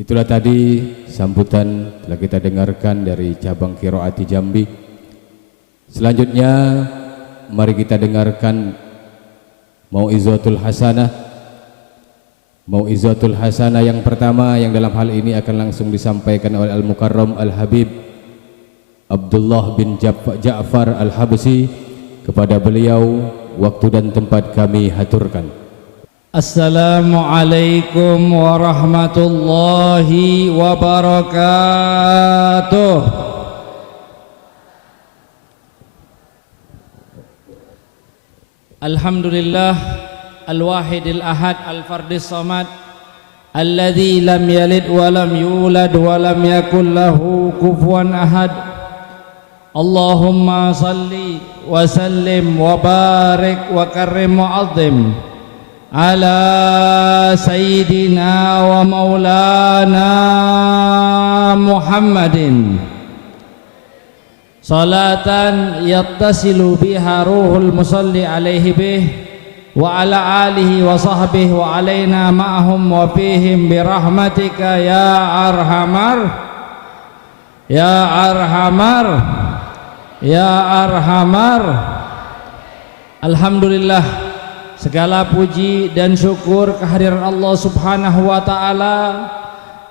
Itulah tadi sambutan telah kita dengarkan dari cabang Qiraati Jambi. Selanjutnya mari kita dengarkan Mau'izatul Hasanah. Mau'izatul Hasanah yang pertama yang dalam hal ini akan langsung disampaikan oleh Al-Mukarram Al-Habib Abdullah bin Ja'far Al-Habsi. Kepada beliau waktu dan tempat kami haturkan. Assalamualaikum warahmatullahi wabarakatuh. Alhamdulillah al-wahidil ahad al-fardis samad alladzi lam yalid wa lam yulad wa lam yakul lahu kufuwan ahad. Allahumma salli wa sallim wa barik wa karrim wa azim ala sayyidina wa maulana Muhammadin salatan yattasilu biha ruhul musalli alaihi bih wa ala alihi wa sahbihi wa alaina ma'ahum wa fihim birahmatika ya arhamar ya arhamar ya arhamar. Alhamdulillah, segala puji dan syukur kehadiran Allah Subhanahu wa ta'ala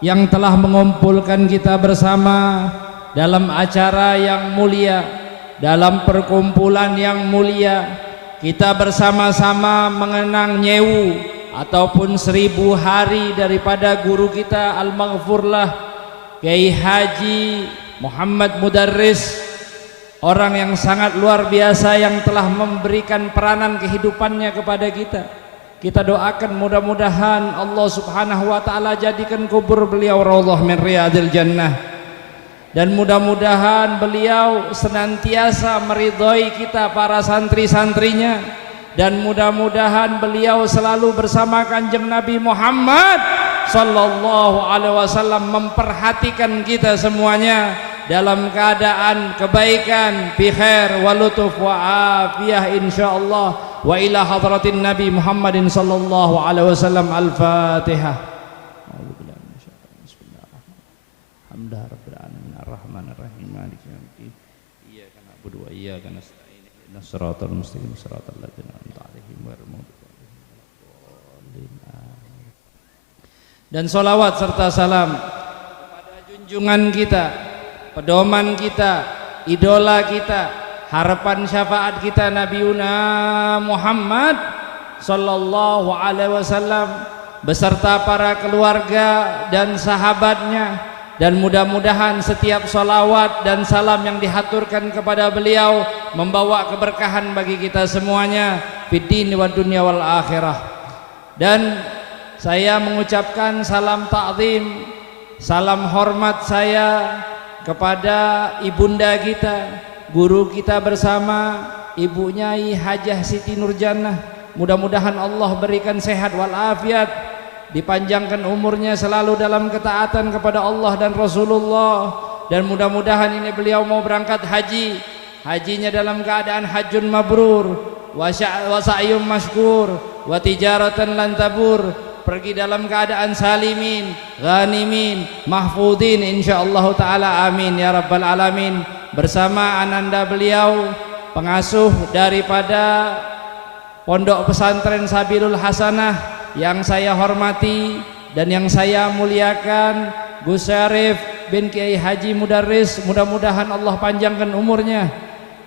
yang telah mengumpulkan kita bersama dalam acara yang mulia, dalam perkumpulan yang mulia. Kita bersama-sama mengenang nyewu ataupun 1000 hari daripada guru kita Al-Maghfurlah Kiai Haji Muhammad Mudarris, orang yang sangat luar biasa yang telah memberikan peranan kehidupannya kepada kita. Kita doakan mudah-mudahan Allah Subhanahu wa ta'ala jadikan kubur beliau raudhah min riyadil jannah, dan mudah-mudahan beliau senantiasa meridhoi kita para santri-santrinya, dan mudah-mudahan beliau selalu bersama Kanjeng Nabi Muhammad sallallahu alaihi wasallam memperhatikan kita semuanya dalam keadaan kebaikan, bi khair wa lutuf wa afiyah insyaallah. Wa ila hadratin Nabi Muhammadin sallallahu alaihi wasallam. Al-Fatihah. A'udzubillahi minasyaitonir rajim. Bismillahirrahmanirrahim. Hamdalillahirabbil alamin arrahmanir rahim maliki yaumiddin. Iyyaka na'budu wa iyyaka nasta'in. Ihdinas siratal mustaqim siratal ladzina an'amta 'alaihim ghairil maghdubi 'alaihim waladdallin. Dan salawat serta salam kepada junjungan kita, pedoman kita, idola kita, harapan syafaat kita Nabiuna Muhammad sallallahu alaihi wasallam beserta para keluarga dan sahabatnya, dan mudah-mudahan setiap salawat dan salam yang dihaturkan kepada beliau membawa keberkahan bagi kita semuanya fid din wad dunya wal akhirah. Dan saya mengucapkan salam ta'zim, salam hormat saya kepada ibunda kita, guru kita bersama, Ibu Nyai Hajah Siti Nurjannah. Mudah-mudahan Allah berikan sehat walafiat, dipanjangkan umurnya selalu dalam ketaatan kepada Allah dan Rasulullah, dan mudah-mudahan ini beliau mau berangkat haji, hajinya dalam keadaan hajjun mabrur wa sa'yum mashkur wa tijaratan lan tabur, pergi dalam keadaan salimin, ghanimin, mahfudin insyaallah ta'ala, amin ya rabbal alamin. Bersama ananda beliau, pengasuh daripada Pondok Pesantren Sabilul Hasanah yang saya hormati dan yang saya muliakan, Gus Syarif bin Kiai Haji Mudarris. Mudah-mudahan Allah panjangkan umurnya,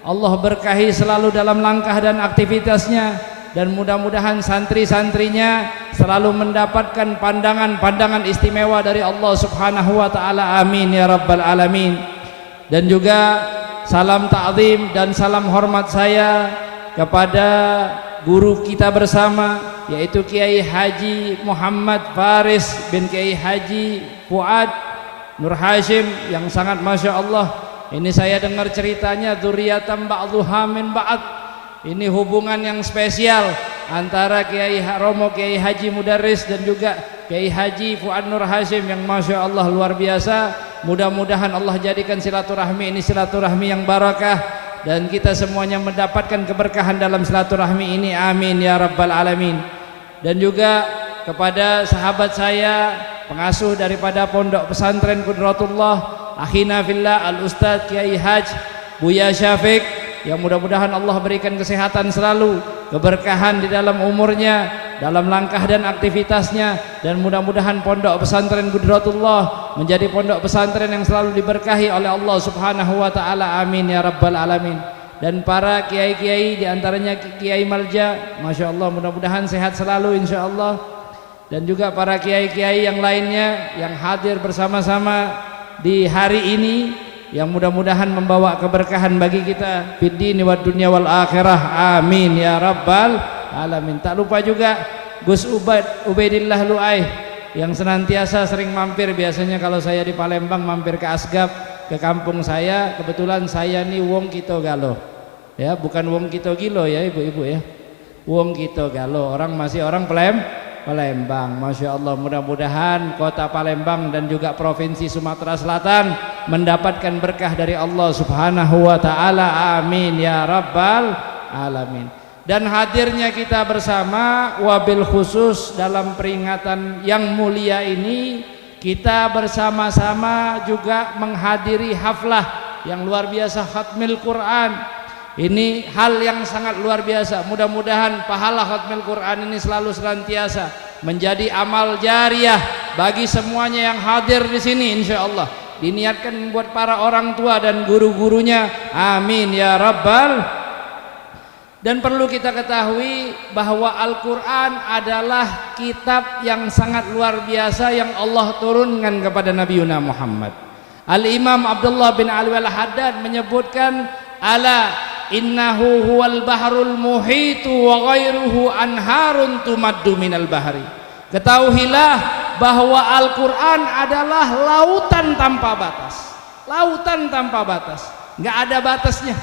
Allah berkahi selalu dalam langkah dan aktivitasnya, dan mudah-mudahan santri-santrinya selalu mendapatkan pandangan-pandangan istimewa dari Allah Subhanahu wa ta'ala, amin ya rabbal alamin. Dan juga salam ta'zim dan salam hormat saya kepada guru kita bersama, yaitu Kiai Haji Muhammad Faris bin Kiai Haji Fuad Nur Hashim, yang sangat Masya Allah. Ini saya dengar ceritanya dzurriyyatan ba'dhuha min ba'd. Ini hubungan yang spesial antara Kiai Romo Kiai Haji Mudarris dan juga Kiai Haji Fuad Nur Hashim yang Masya Allah luar biasa. Mudah-mudahan Allah jadikan silaturahmi ini silaturahmi yang barakah, dan kita semuanya mendapatkan keberkahan dalam silaturahmi ini, amin ya rabbal alamin. Dan juga kepada sahabat saya pengasuh daripada Pondok Pesantren Qudratullah, akhina fillah Al-Ustadz Kiai Haj Buya Syafiq, yang mudah-mudahan Allah berikan kesehatan selalu, keberkahan di dalam umurnya, dalam langkah dan aktivitasnya, dan mudah-mudahan Pondok Pesantren Qudratullah menjadi pondok pesantren yang selalu diberkahi oleh Allah Subhanahu wa taala. Amin ya rabbal alamin. Dan para kiai-kiai, di antaranya Kiai Malja, Masya Allah, mudah-mudahan sehat selalu insya Allah. Dan juga para kiai-kiai yang lainnya yang hadir bersama-sama di hari ini, yang mudah-mudahan membawa keberkahan bagi kita fid dini wad dunya wal akhirah. Amin ya rabbal alamin. Tak lupa juga Gus Ubaidillah Luai yang senantiasa sering mampir, biasanya kalau saya di Palembang mampir ke Asgab, ke kampung saya. Kebetulan saya nih wong Kito Galo, ya, bukan wong Kito Gilo ya ibu-ibu ya, wong Kito Galo, masih orang Palembang. Masya Allah, mudah-mudahan kota Palembang dan juga provinsi Sumatera Selatan mendapatkan berkah dari Allah Subhanahu wa ta'ala. Amin ya rabbal alamin. Dan hadirnya kita bersama, wabil khusus dalam peringatan yang mulia ini, kita bersama-sama juga menghadiri haflah yang luar biasa, khatmil Quran. Ini hal yang sangat luar biasa. Mudah-mudahan pahala khatmil Quran ini selalu senantiasa menjadi amal jariah bagi semuanya yang hadir di sini insyaallah. Diniatkan buat para orang tua dan guru-gurunya. Amin ya rabbal. Dan perlu kita ketahui bahwa Al-Quran adalah kitab yang sangat luar biasa yang Allah turunkan kepada Nabi Muhammad. Al-Imam Abdullah bin Ali al-Haddad menyebutkan, ala innahu huwal bahrul muhitu wa ghairuhu anharun tumaddu minal bahri. Ketahuilah bahwa Al-Quran adalah lautan tanpa batas. Lautan tanpa batas, nggak ada batasnya.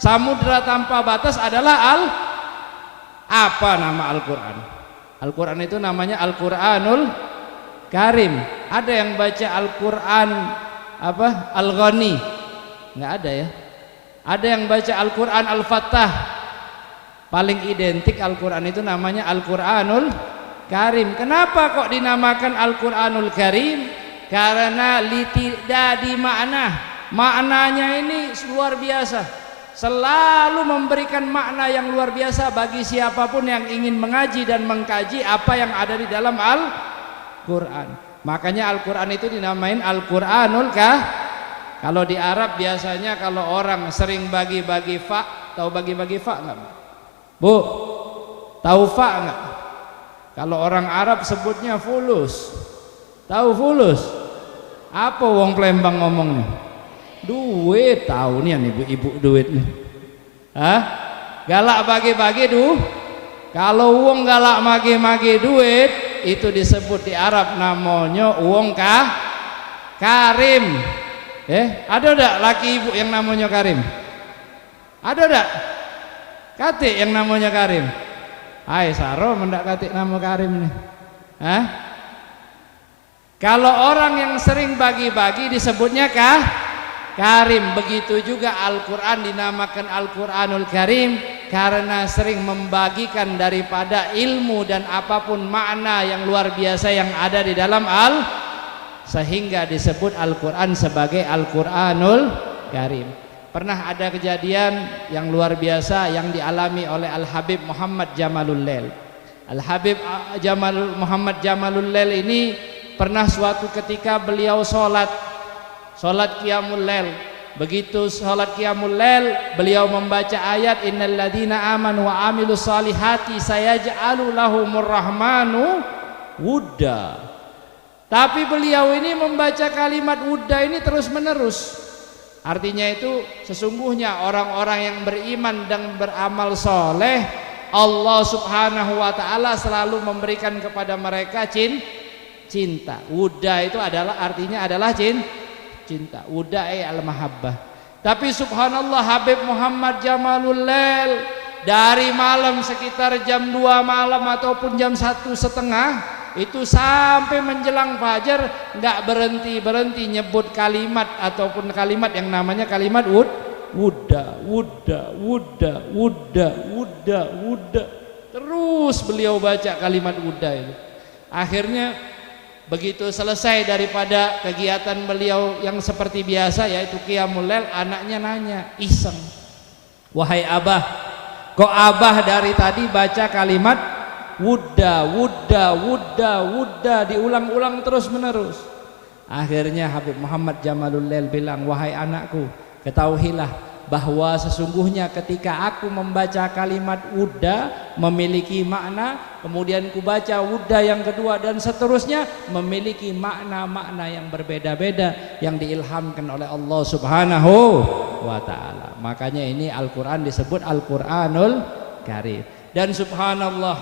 Samudra tanpa batas adalah apa nama Al-Quran? Al-Quran itu namanya Al-Quranul Karim. Ada yang baca Al-Quran apa? Al-Ghani? Nggak ada ya. Ada yang baca Al-Quran Al-Fattah. Paling identik Al-Quran itu namanya Al-Quranul Karim. Kenapa kok dinamakan Al-Quranul Karim? Karena litidadi maknanya ini luar biasa, selalu memberikan makna yang luar biasa bagi siapapun yang ingin mengaji dan mengkaji apa yang ada di dalam Al-Quran. Makanya Al-Quran itu dinamain Al-Quranul Kalau di Arab biasanya kalau orang sering bagi-bagi fa, tahu bagi-bagi fa nggak Bu? Tahu fa nggak? Kalau orang Arab sebutnya fulus. Tahu fulus? Apa wong Palembang ngomongnya? Duit. Tahu nih ibu-ibu duit nih. Hah? Galak bagi-bagi Kalau wong galak magi-magi duit itu disebut di Arab namanya wong karim. Ada enggak laki ibu yang namanya Karim? Ada enggak? Kate yang namanya Karim? Hai Saro mendak kate nama Karim nih. Hah? Kalau orang yang sering bagi-bagi disebutnya Karim. Begitu juga Al-Quran dinamakan Al-Quranul Karim karena sering membagikan daripada ilmu dan apapun makna yang luar biasa yang ada di dalam sehingga disebut Al-Quran sebagai Al-Quranul Karim. Pernah ada kejadian yang luar biasa yang dialami oleh Al-Habib Muhammad Jamalul Lail. Al-Habib Muhammad Jamalul Lail ini pernah suatu ketika beliau sholat qiyamul lail. Begitu sholat qiyamul lail, beliau membaca ayat innal ladzina amanu wa amilus solihati sayaj'alu lahumur rahmanu wudda. Tapi beliau ini membaca kalimat wudda ini terus menerus. Artinya itu sesungguhnya orang-orang yang beriman dan beramal soleh, Allah Subhanahu wa ta'ala selalu memberikan kepada mereka cinta. Wudda itu artinya adalah cinta. Wudda al-mahabbah. Tapi subhanallah Habib Muhammad Jamalul Lail dari malam sekitar jam 2 malam ataupun jam 1:30 itu sampai menjelang fajar nggak berhenti nyebut kalimat ataupun kalimat yang namanya kalimat wudda. Terus beliau baca kalimat wudda itu. Akhirnya Begitu selesai daripada kegiatan beliau yang seperti biasa yaitu qiyamul lail, anaknya nanya iseng, "Wahai abah, kok abah dari tadi baca kalimat wudda, wudda, wudda, wudda diulang-ulang terus menerus?" Akhirnya Habib Muhammad Jamalul Lail bilang, "Wahai anakku, ketahuilah bahwa sesungguhnya ketika aku membaca kalimat wudda memiliki makna, kemudian ku baca wudda yang kedua dan seterusnya memiliki makna-makna yang berbeda-beda yang diilhamkan oleh Allah Subhanahu wa ta'ala." Makanya ini Al-Quran disebut Al-Quranul Karim. Dan subhanallah,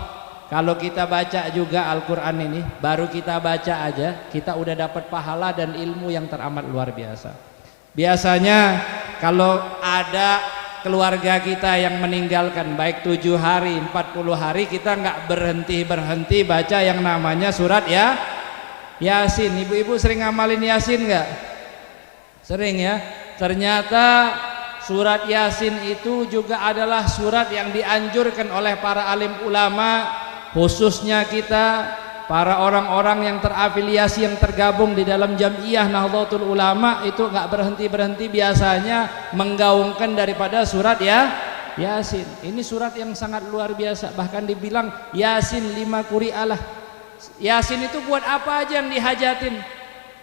kalau kita baca juga Al-Quran ini, baru kita baca aja kita udah dapat pahala dan ilmu yang teramat luar biasa. Biasanya kalau ada keluarga kita yang meninggalkan baik 7 hari, 40 hari, kita nggak berhenti baca yang namanya surat Yasin. Ibu-ibu sering ngamalin Yasin nggak? Sering ya. Ternyata surat Yasin itu juga adalah surat yang dianjurkan oleh para alim ulama, khususnya kita para orang-orang yang terafiliasi, yang tergabung di dalam Jam'iyah Nahdlatul Ulama itu nggak berhenti biasanya menggaungkan daripada surat Yasin. Ini surat yang sangat luar biasa, bahkan dibilang Yasin 5 quri'alah. Yasin itu buat apa aja yang dihajatin.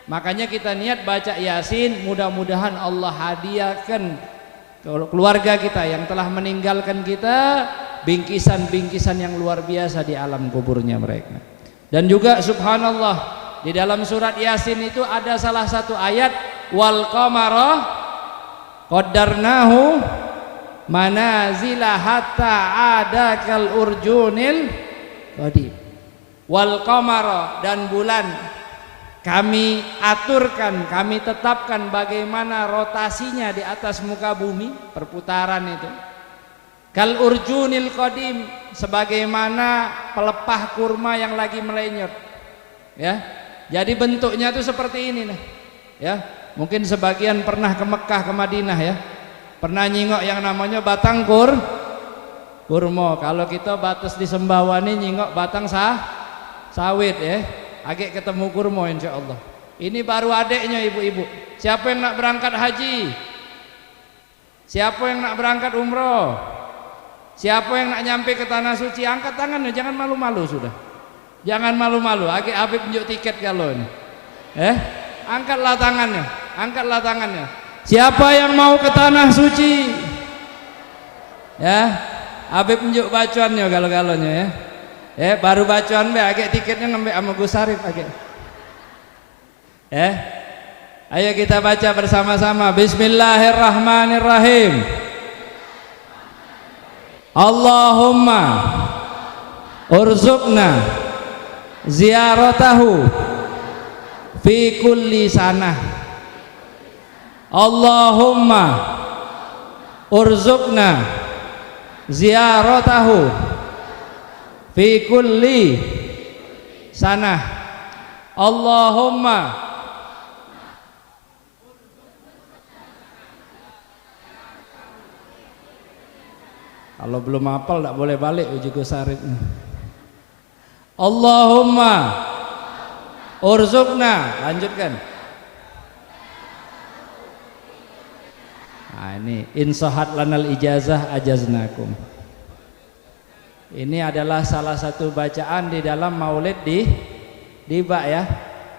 Makanya kita niat baca Yasin, mudah-mudahan Allah hadiahkan keluarga kita yang telah meninggalkan kita bingkisan-bingkisan yang luar biasa di alam kuburnya mereka. Dan juga subhanallah, di dalam surat Yasin itu ada salah satu ayat, wal qamara qaddarnahu manazila hatta ada kal urjunil qadim. Wal qamara, dan bulan kami aturkan, kami tetapkan bagaimana rotasinya di atas muka bumi, perputaran itu. Kal urjunil qadim, sebagaimana pelepah kurma yang lagi melenyot. Ya. Jadi bentuknya itu seperti ini nih. Ya. Mungkin sebagian pernah ke Mekah, ke Madinah ya. Pernah nyingok yang namanya batang kurma. Kalau kita batas di Sembawani nyingok batang sawit ya. Agak ketemu kurma insyaallah. Ini baru adeknya ibu-ibu. Siapa yang nak berangkat haji? Siapa yang nak berangkat umroh? Siapa yang nak nyampe ke tanah suci? Angkat tangannya, jangan malu-malu sudah. Jangan malu-malu. Agak Habib tunjuk tiket kalau ini. Angkatlah tangannya, angkatlah tangannya. Siapa yang mau ke tanah suci? Ya, Habib tunjuk bacuannya kalau-galanya ya. Baru bacuan be, agak tiketnya ngambil sama Gus Sarif agak. Ayo kita baca bersama-sama. Bismillahirrahmanirrahim. Allahumma urzuqna ziyaratahu fi kulli sanah. Allahumma urzuqna ziyaratahu fi kulli sanah. Allahumma kalau belum hafal tak boleh balik uji Gusarif. Allahumma urzuqna, lanjutkan. Nah ini insahat lanal ijazah ajaznakum. Ini adalah salah satu bacaan di dalam maulid di Bak ya,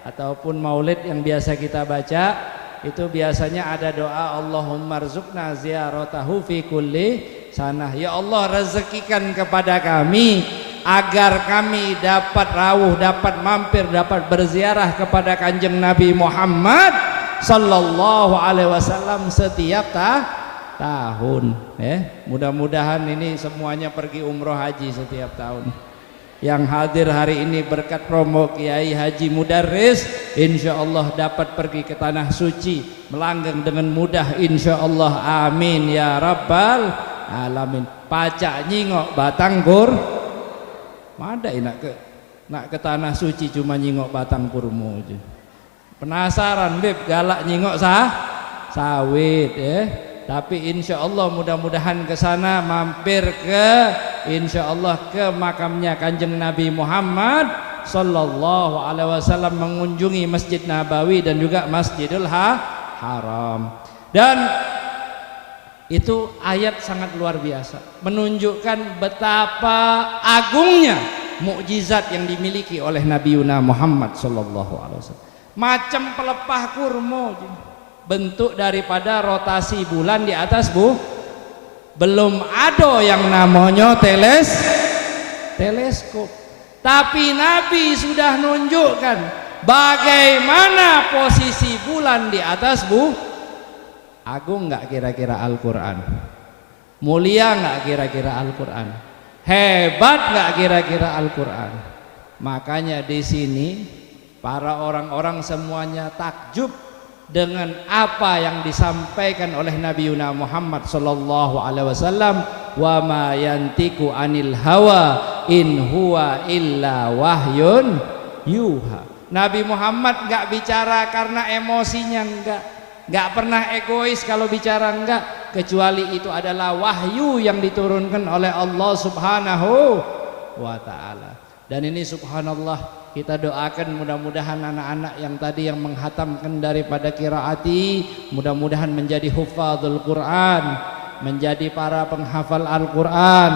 ataupun maulid yang biasa kita baca. Itu biasanya ada doa Allahumma rzuqna ziyaratahu fi kulli sanah. Ya Allah, rezekikan kepada kami agar kami dapat rawuh, dapat mampir, dapat berziarah kepada Kanjeng Nabi Muhammad sallallahu alaihi wasallam setiap tahun. Mudah-mudahan ini semuanya pergi umroh haji setiap tahun. Yang hadir hari ini berkat promo Kiai Haji Mudarris, insya Allah dapat pergi ke tanah suci melanggang dengan mudah insya Allah. Amin ya rabbal alamin. Pacak nyingok batang kur, ada nak ke tanah suci cuma nyingok batang kurma aja. Penasaran beb, galak nyingok sawit Tapi insya Allah mudah-mudahan ke sana mampir ke insya Allah ke makamnya Kanjeng Nabi Muhammad sallallahu alaihi wasallam mengunjungi Masjid Nabawi dan juga Masjidil Haram. Dan itu ayat sangat luar biasa, menunjukkan betapa agungnya mukjizat yang dimiliki oleh Nabi Muhammad sallallahu alaihi wasallam. Macam pelepah kurma, bentuk daripada rotasi bulan di atas belum ada yang namanya teleskop. Tapi Nabi sudah nunjukkan bagaimana posisi bulan di atas Agung nggak kira-kira Al-Quran? Mulia nggak kira-kira Al-Quran? Hebat nggak kira-kira Al-Quran? Makanya di sini para orang-orang semuanya takjub dengan apa yang disampaikan oleh Nabi Muhammad sallallahu alaihi wasallam, wa ma yantiku anil hawa in huwa illa wahyun yuha. Nabi Muhammad enggak bicara karena emosinya, enggak pernah egois kalau bicara, enggak, kecuali itu adalah wahyu yang diturunkan oleh Allah Subhanahu wa taala. Dan ini subhanallah, kita doakan mudah-mudahan anak-anak yang tadi yang menghatamkan daripada qiraati mudah-mudahan menjadi hufadzul Quran, menjadi para penghafal Al-Quran,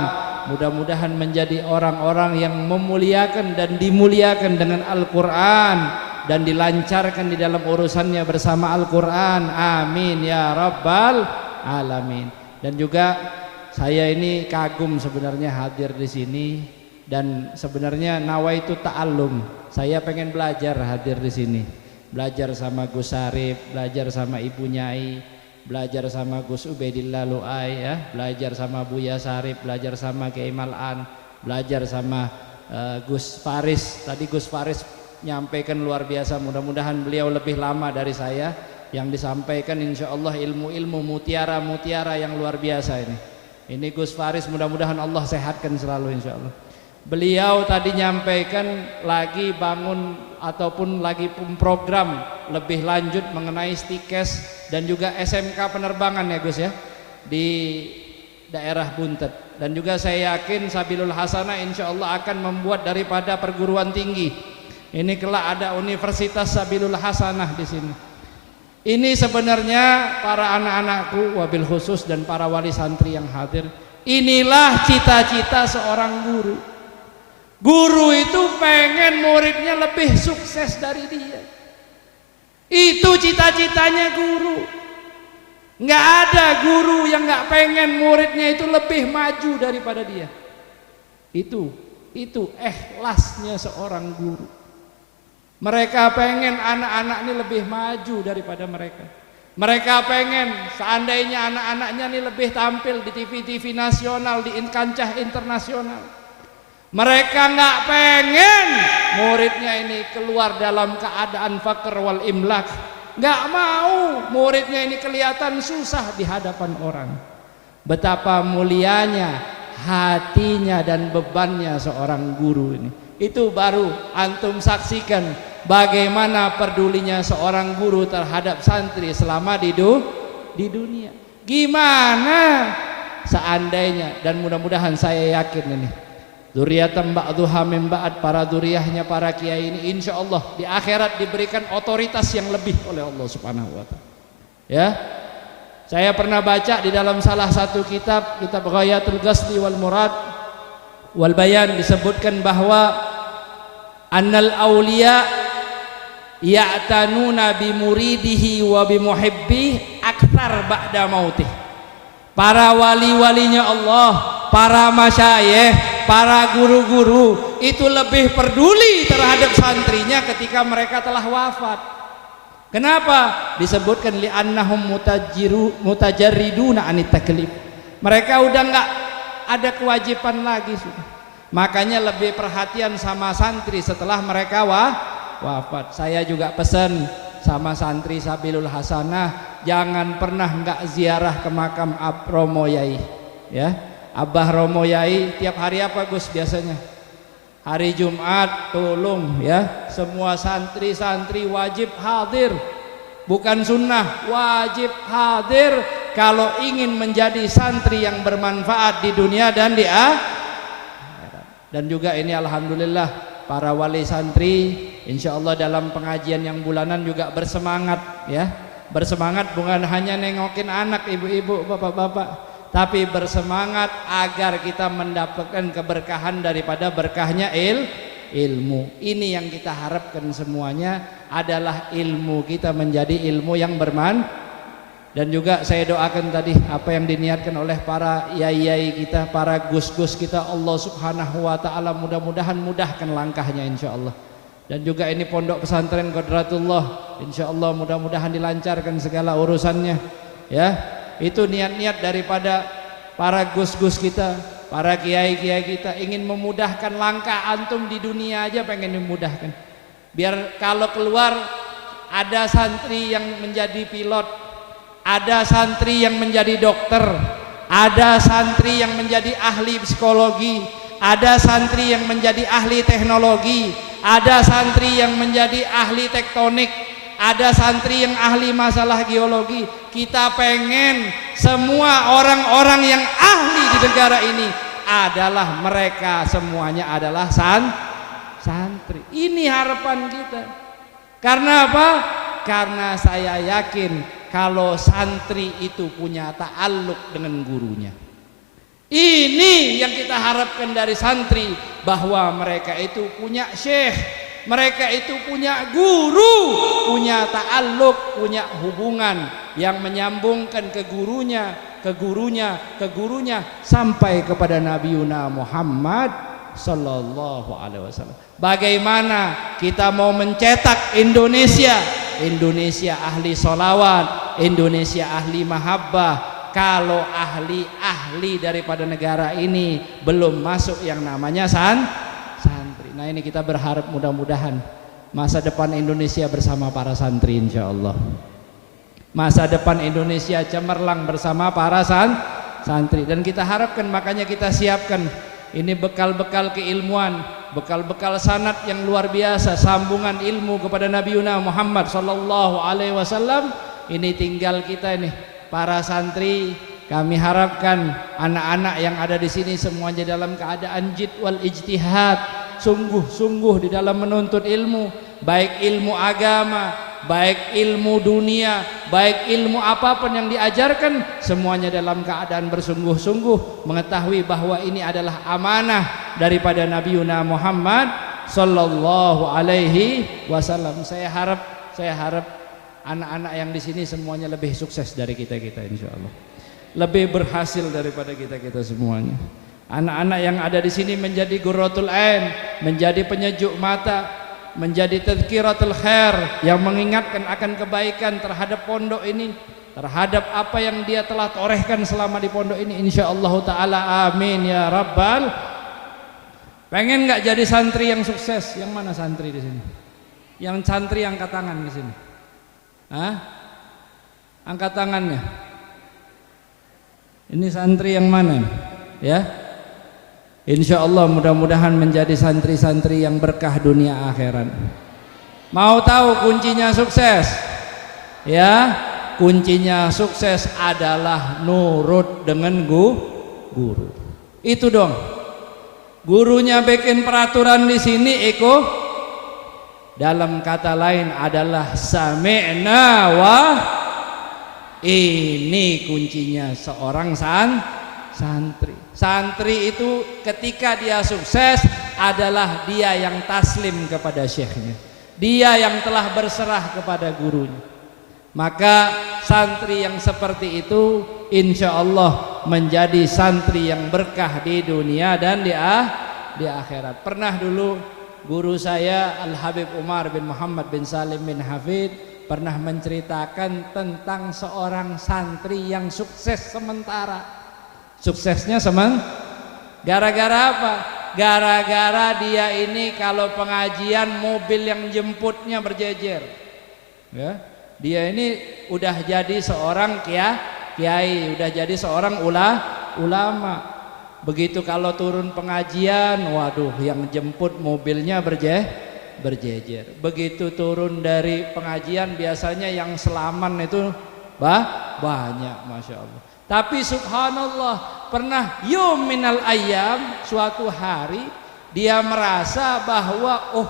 mudah-mudahan menjadi orang-orang yang memuliakan dan dimuliakan dengan Al-Quran dan dilancarkan di dalam urusannya bersama Al-Quran. Amin ya rabbal alamin. Dan juga saya ini kagum sebenarnya hadir di sini, dan sebenarnya nawaitu ta'allum. Saya pengen belajar hadir di sini, belajar sama Gus Sarip, belajar sama Ibu Nyai, belajar sama Gus Ubaidillah Luai, ya, belajar sama Buya Sarip, belajar sama Kiai Mal'an, belajar sama Gus Faris. Tadi Gus Faris nyampaikan luar biasa, mudah-mudahan beliau lebih lama dari saya. Yang disampaikan insya Allah ilmu-ilmu mutiara-mutiara yang luar biasa ini. Ini Gus Faris, mudah-mudahan Allah sehatkan selalu insya Allah. Beliau tadi nyampaikan lagi bangun ataupun lagi program lebih lanjut mengenai stikes dan juga SMK penerbangan ya Gus ya, di daerah Buntet. Dan juga saya yakin Sabilul Hasanah insya Allah akan membuat daripada perguruan tinggi. Ini kelak ada Universitas Sabilul Hasanah di sini. Ini sebenarnya para anak-anakku wabil khusus dan para wali santri yang hadir, inilah cita-cita seorang guru. Guru itu pengen muridnya lebih sukses dari dia. Itu cita-citanya guru. Nggak ada guru yang nggak pengen muridnya itu lebih maju daripada dia. Itu ikhlasnya seorang guru. Mereka pengen anak-anak ini lebih maju daripada mereka. Mereka pengen seandainya anak-anaknya ini lebih tampil di TV-TV nasional, di kancah internasional. Mereka nggak pengen muridnya ini keluar dalam keadaan fakir wal imlak. Nggak mau muridnya ini kelihatan susah di hadapan orang. Betapa mulianya hatinya dan bebannya seorang guru ini. Itu baru antum saksikan bagaimana pedulinya seorang guru terhadap santri selama di dunia. Gimana seandainya, dan mudah-mudahan saya yakin ini dzurriyyatan ba'dhuha min ba'd, para dzurriyyahnya para kiai ini insya Allah di akhirat diberikan otoritas yang lebih oleh Allah Subhanahu wa taala. Ya. Saya pernah baca di dalam salah satu kitab Ghayatul Ghasli wal Murad wal Bayan, disebutkan bahwa annal auliya ya'tanuna bi muridihi wa bi muhibbihi aktsar ba'da mautih. Para wali-walinya Allah, para masyayikh, para guru-guru itu lebih peduli terhadap santrinya ketika mereka telah wafat. Kenapa? Disebutkan li'annahum mutajarriduna anit taklif. Mereka udah enggak ada kewajiban lagi sudah. Makanya lebih perhatian sama santri setelah mereka wafat. Saya juga pesan sama santri Sabilul Hasanah, jangan pernah enggak ziarah ke makam Romo Yai. Ya, Abah Romo Yai tiap hari apa Gus biasanya? Hari Jumat, tolong ya, semua santri-santri wajib hadir. Bukan sunnah, wajib hadir kalau ingin menjadi santri yang bermanfaat di dunia dan di akhirat. Dan juga ini alhamdulillah para wali santri, insya Allah dalam pengajian yang bulanan juga bersemangat ya. Bersemangat bukan hanya nengokin anak, ibu-ibu, bapak-bapak, tapi bersemangat agar kita mendapatkan keberkahan daripada berkahnya ilmu. Ini yang kita harapkan semuanya adalah ilmu kita menjadi ilmu yang bermanfaat. Dan juga saya doakan tadi apa yang diniatkan oleh para yai-yai kita, para gus-gus kita, Allah Subhanahu wa taala mudah-mudahan mudahkan langkahnya insyaallah. Dan juga ini pondok pesantren Qadratullah, insyaallah mudah-mudahan dilancarkan segala urusannya ya. Itu niat-niat daripada para gus-gus kita, para kiai-kiai kita, ingin memudahkan langkah antum di dunia aja, pengen dimudahkan. Biar kalau keluar ada santri yang menjadi pilot, ada santri yang menjadi dokter, ada santri yang menjadi ahli psikologi, ada santri yang menjadi ahli teknologi, ada santri yang menjadi ahli tektonik, ada santri yang ahli masalah geologi. Kita pengen semua orang-orang yang ahli di negara ini adalah mereka semuanya adalah santri. Ini harapan kita. Karena apa? Karena saya yakin kalau santri itu punya ta'alluq dengan gurunya. Ini yang kita harapkan dari santri, bahwa mereka itu punya syekh, mereka itu punya guru, punya ta'alluq, punya hubungan yang menyambungkan ke gurunya, ke gurunya, ke gurunya sampai kepada Nabiuna Muhammad sallallahu alaihi wasallam. Bagaimana kita mau mencetak Indonesia ahli sholawat, Indonesia ahli mahabbah, kalau ahli daripada negara ini belum masuk yang namanya santri. Nah ini kita berharap mudah-mudahan masa depan Indonesia bersama para santri insyaallah. Masa depan Indonesia cemerlang bersama para santri. Dan kita harapkan, makanya kita siapkan ini bekal-bekal keilmuan, bekal-bekal sanad yang luar biasa, sambungan ilmu kepada Nabiuna Muhammad sallallahu alaihi wasallam. Ini tinggal kita ini para santri, kami harapkan anak-anak yang ada di sini semuanya dalam keadaan jid wal ijtihad, sungguh-sungguh di dalam menuntut ilmu, baik ilmu agama, baik ilmu dunia, baik ilmu apapun yang diajarkan, semuanya dalam keadaan bersungguh-sungguh mengetahui bahwa ini adalah amanah daripada Nabiuna Muhammad sallallahu alaihi wasallam. Saya harap anak-anak yang di sini semuanya lebih sukses dari kita-kita insyaallah. Lebih berhasil daripada kita-kita semuanya. Anak-anak yang ada di sini menjadi qurratul ain, menjadi penyejuk mata, menjadi tadhkiratul khair yang mengingatkan akan kebaikan terhadap pondok ini, terhadap apa yang dia telah torehkan selama di pondok ini insyaallah taala. Amin ya rabbal. Pengen nggak jadi santri yang sukses? Yang mana santri di sini? Yang santri angkat tangan di sini. Hah? Angkat tangannya. Ini santri yang mana? Ya. Insyaallah mudah-mudahan menjadi santri-santri yang berkah dunia akhirat. Mau tahu kuncinya sukses? Ya, kuncinya sukses adalah nurut dengan guru. Itu dong. Gurunya bikin peraturan di sini, Eko. Dalam kata lain adalah sami'na wa. Ini kuncinya seorang santri. Santri itu ketika dia sukses adalah dia yang taslim kepada syekhnya, dia yang telah berserah kepada gurunya. Maka santri yang seperti itu insya Allah menjadi santri yang berkah di dunia dan di akhirat. Pernah dulu guru saya Al-Habib Umar bin Muhammad bin Salim bin Hafid pernah menceritakan tentang seorang santri yang sukses sementara. Suksesnya gara-gara apa? Gara-gara dia ini kalau pengajian mobil yang jemputnya berjejer. Ya. Dia ini udah jadi seorang kiai, udah jadi seorang ulama. Begitu kalau turun pengajian, waduh, yang jemput mobilnya berjejer. Begitu turun dari pengajian biasanya yang selaman itu banyak, masya Allah. Tapi subhanallah, pernah yom minal ayam, suatu hari Dia merasa bahwa oh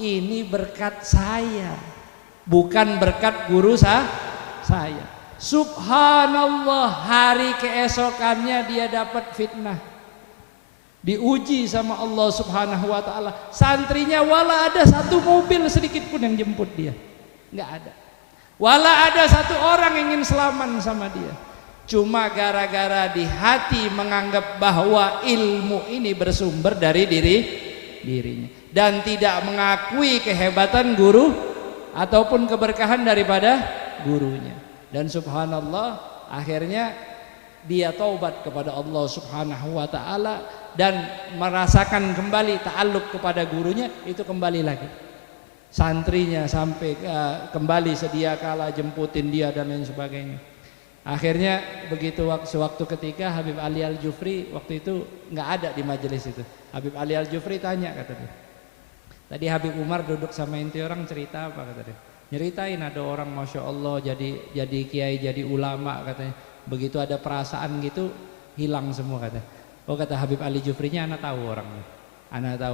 ini berkat saya, bukan berkat guru saya. Subhanallah, hari keesokannya dia dapat fitnah, diuji sama Allah Subhanahu wa ta'ala. Santrinya wala ada satu mobil sedikit pun yang jemput dia, nggak ada. Wala ada satu orang yang ingin selaman sama dia. Cuma gara-gara di hati menganggap bahwa ilmu ini bersumber dari dirinya dan tidak mengakui kehebatan guru ataupun keberkahan daripada gurunya. Dan subhanallah, akhirnya dia taubat kepada Allah Subhanahu wa ta'ala dan merasakan kembali ta'alluq kepada gurunya. Itu kembali lagi santrinya sampai kembali sedia kala jemputin dia dan lain sebagainya. Akhirnya begitu waktu ketika Habib Ali Al-Jufri waktu itu nggak ada di majelis itu. Habib Ali Al-Jufri tanya, kata dia, tadi Habib Umar duduk sama inti orang, cerita apa, kata dia. Nyeritain ada orang masya Allah jadi kiai, jadi ulama, katanya. Begitu ada perasaan gitu hilang semua, katanya. Oh, kata Habib Ali Jufrinya, anak tahu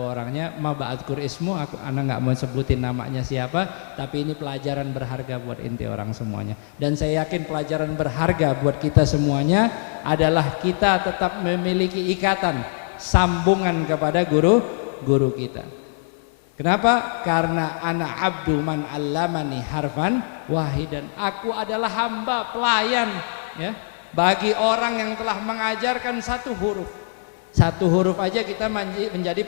orangnya, ma ba'adkur ismu, anak nggak mau sebutin namanya siapa, tapi ini pelajaran berharga buat inti orang semuanya. Dan saya yakin pelajaran berharga buat kita semuanya adalah kita tetap memiliki ikatan, sambungan kepada guru kita. Kenapa? Karena ana abdu man allamani harfan wahidan. Aku adalah hamba, pelayan, ya, bagi orang yang telah mengajarkan satu huruf. Satu huruf aja kita menjadi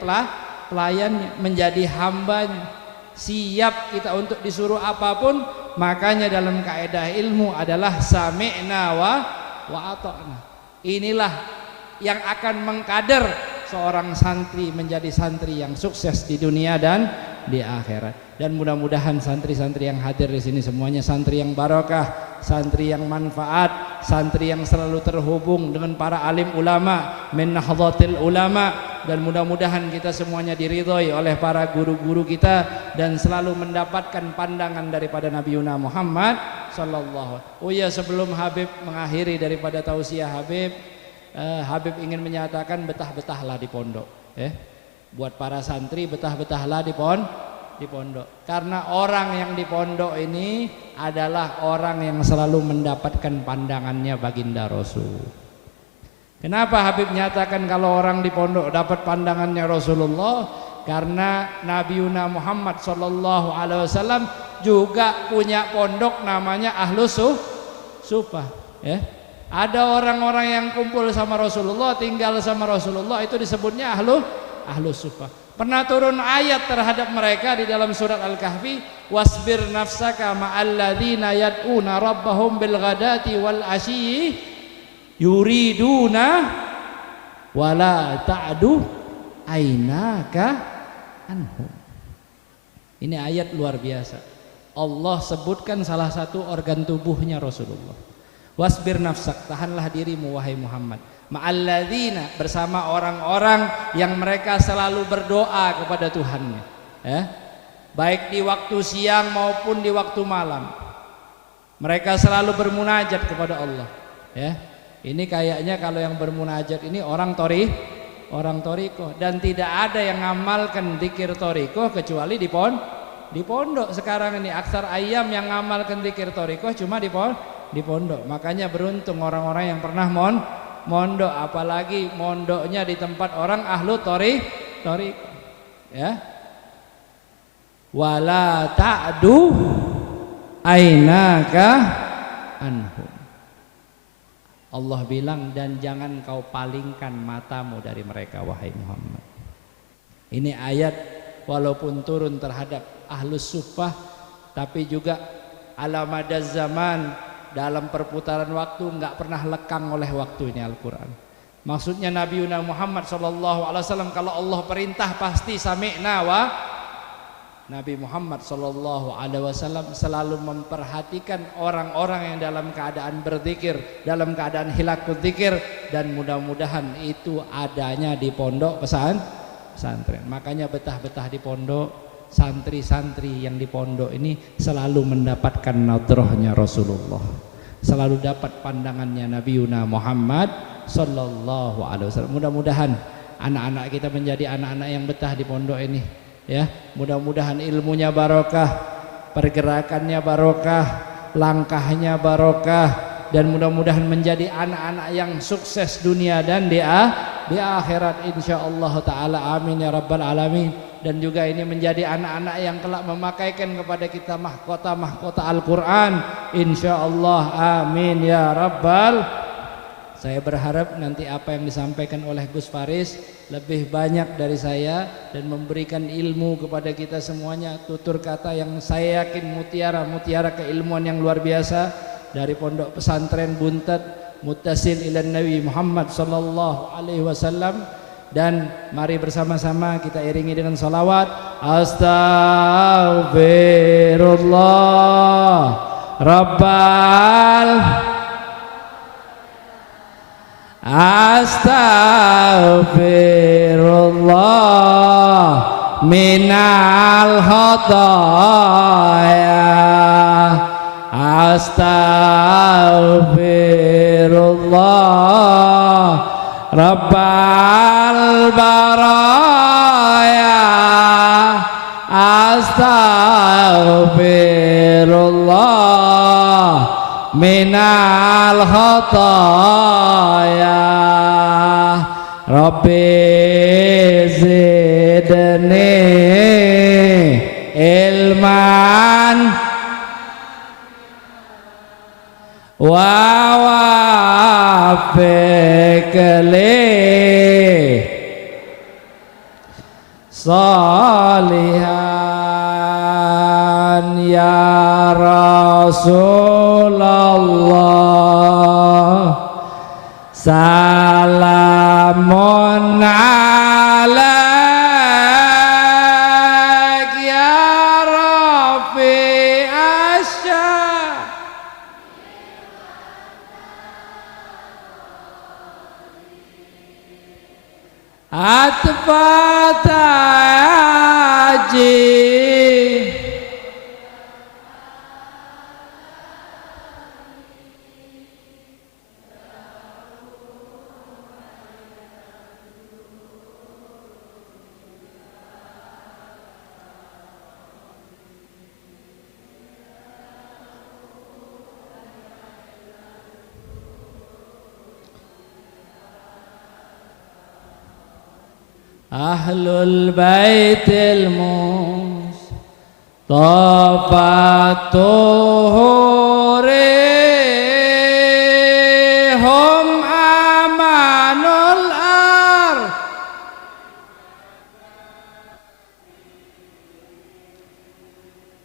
pelayan, menjadi hambanya. Siap kita untuk disuruh apapun. Makanya dalam kaidah ilmu adalah sami'na wa ata'na. Inilah yang akan mengkader seorang santri menjadi santri yang sukses di dunia dan di akhirat. Dan mudah-mudahan santri-santri yang hadir di sini semuanya santri yang barokah, santri yang manfaat, santri yang selalu terhubung dengan para alim ulama, min nahdhatil ulama, dan mudah-mudahan kita semuanya diridhoi oleh para guru-guru kita dan selalu mendapatkan pandangan daripada Nabi Muhammad sallallahu. Oh ya, sebelum Habib mengakhiri daripada tausiah Habib ingin menyatakan betah-betahlah di pondok, buat para santri betah-betahlah di pondok, karena orang yang di pondok ini adalah orang yang selalu mendapatkan pandangannya baginda Rasul. Kenapa Habib nyatakan kalau orang di pondok dapat pandangannya Rasulullah? Karena Nabi Muhammad sallallahu alaihi wasallam juga punya pondok namanya Ahlus Sufah, ya. Ada orang-orang yang kumpul sama Rasulullah, tinggal sama Rasulullah, itu disebutnya Ahlus Sufah. Pernah turun ayat terhadap mereka di dalam surat Al-Kahfi, wasbir nafsaka ma'alladzina yad'una rabbahum bil ghadati wal asyi yuriduna wala ta'du ainaka anhum. Ini ayat luar biasa. Allah sebutkan salah satu organ tubuhnya Rasulullah. Wasbir nafsak, tahanlah dirimu wahai Muhammad, ma'alladzina, bersama orang-orang yang mereka selalu berdoa kepada Tuhannya, baik di waktu siang maupun di waktu malam. Mereka selalu bermunajat kepada Allah, ya. Ini kayaknya kalau yang bermunajat ini orang torikoh, dan tidak ada yang ngamalkan zikir torikoh kecuali di pondok. Sekarang ini aksar ayam yang ngamalkan zikir torikoh cuma di pondok. Makanya beruntung orang-orang yang pernah mondok, apalagi mondoknya di tempat orang ahlu torikoh, ya. Wala ta'du ainaka anhum. Allah bilang, dan jangan kau palingkan matamu dari mereka wahai Muhammad. Ini ayat walaupun turun terhadap Ahlus Sufah, tapi juga ala madaz zaman, dalam perputaran waktu nggak pernah lekang oleh waktu ini Al-Quran. Maksudnya Nabi Muhammad SAW kalau Allah perintah pasti sami'na wa. Nabi Muhammad SAW selalu memperhatikan orang-orang yang dalam keadaan berzikir, dalam keadaan hilakut zikir, dan mudah-mudahan itu adanya di pondok pesantren. Makanya betah-betah di pondok. Santri-santri yang di pondok ini selalu mendapatkan nadrahnya Rasulullah, selalu dapat pandangannya Nabi Muhammad sallallahu alaihi wasallam. Mudah-mudahan anak-anak kita menjadi anak-anak yang betah di pondok ini ya. Mudah-mudahan ilmunya barokah, pergerakannya barokah, langkahnya barokah, dan mudah-mudahan menjadi anak-anak yang sukses dunia dan di akhirat insyaallah taala, amin ya rabbal alamin. Dan juga ini menjadi anak-anak yang kelak memakaikan kepada kita mahkota Al-Qur'an insyaallah, amin ya rabbal. Saya berharap nanti apa yang disampaikan oleh Gus Faris lebih banyak dari saya dan memberikan ilmu kepada kita semuanya, tutur kata yang saya yakin mutiara keilmuan yang luar biasa dari Pondok Pesantren Buntet Muttasil ilan Nabi Muhammad sallallahu alaihi wasallam. Dan mari bersama-sama kita iringi dengan salawat. Astaghfirullah Rabbal Astaghfirullah minal khataya. Astaghfirullah Rabbal baraya. Astaghfirullah minal khataya. Rabbi zidni ilman wa wafiq li salihan ya Rasulullah. Salamun alaik ya Rafi asya. Atfataji Ahlul Baitil Mustafa Tuhuri hum amanul ar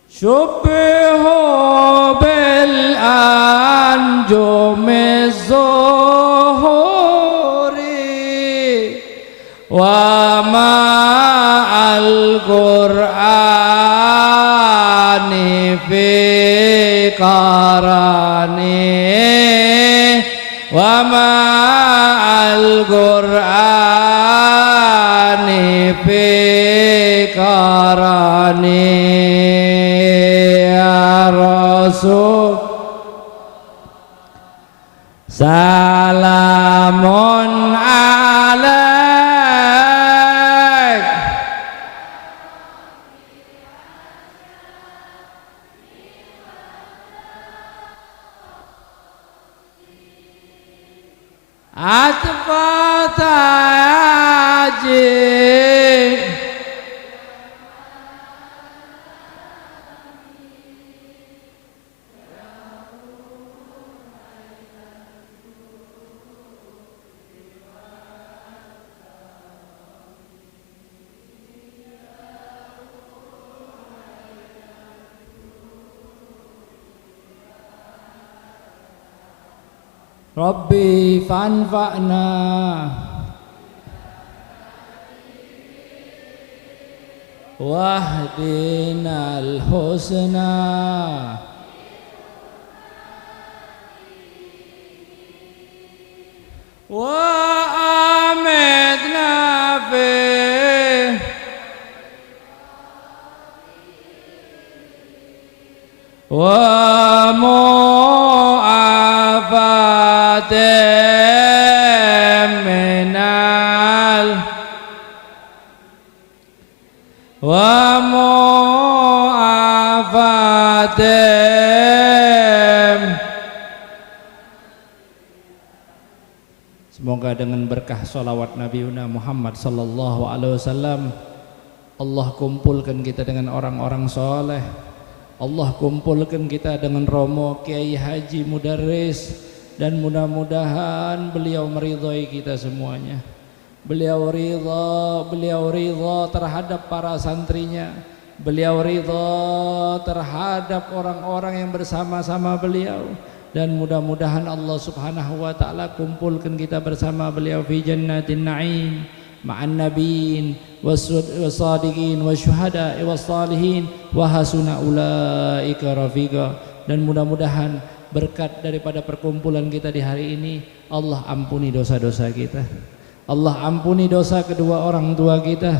syubbihu bil anjumiz zuhuri wa Al-Qur'ani fi qarani wa ma Al-Qur'ani fi qarani ya Rasul. Salamun Atfataji Rabbi fanfa'na wahdinal husna wa amitna fi wa mu'afatim minal Semoga dengan berkah salawat Nabi Muhammad sallallahu alaihi wasallam Allah kumpulkan kita dengan orang-orang soleh. Allah kumpulkan kita dengan Romo Kiai Haji Mudarris, dan mudah-mudahan beliau meridhai kita semuanya. Beliau ridha terhadap para santrinya. Beliau ridha terhadap orang-orang yang bersama-sama beliau, dan mudah-mudahan Allah Subhanahu wa taala kumpulkan kita bersama beliau fi jannatin na'im ma'an nabiyyin was-sadiqin wasyuhada'i was-salihin wa hasuna ulaika rafiqa. Dan mudah-mudahan berkat daripada perkumpulan kita di hari ini, Allah ampuni dosa-dosa kita, Allah ampuni dosa kedua orang tua kita,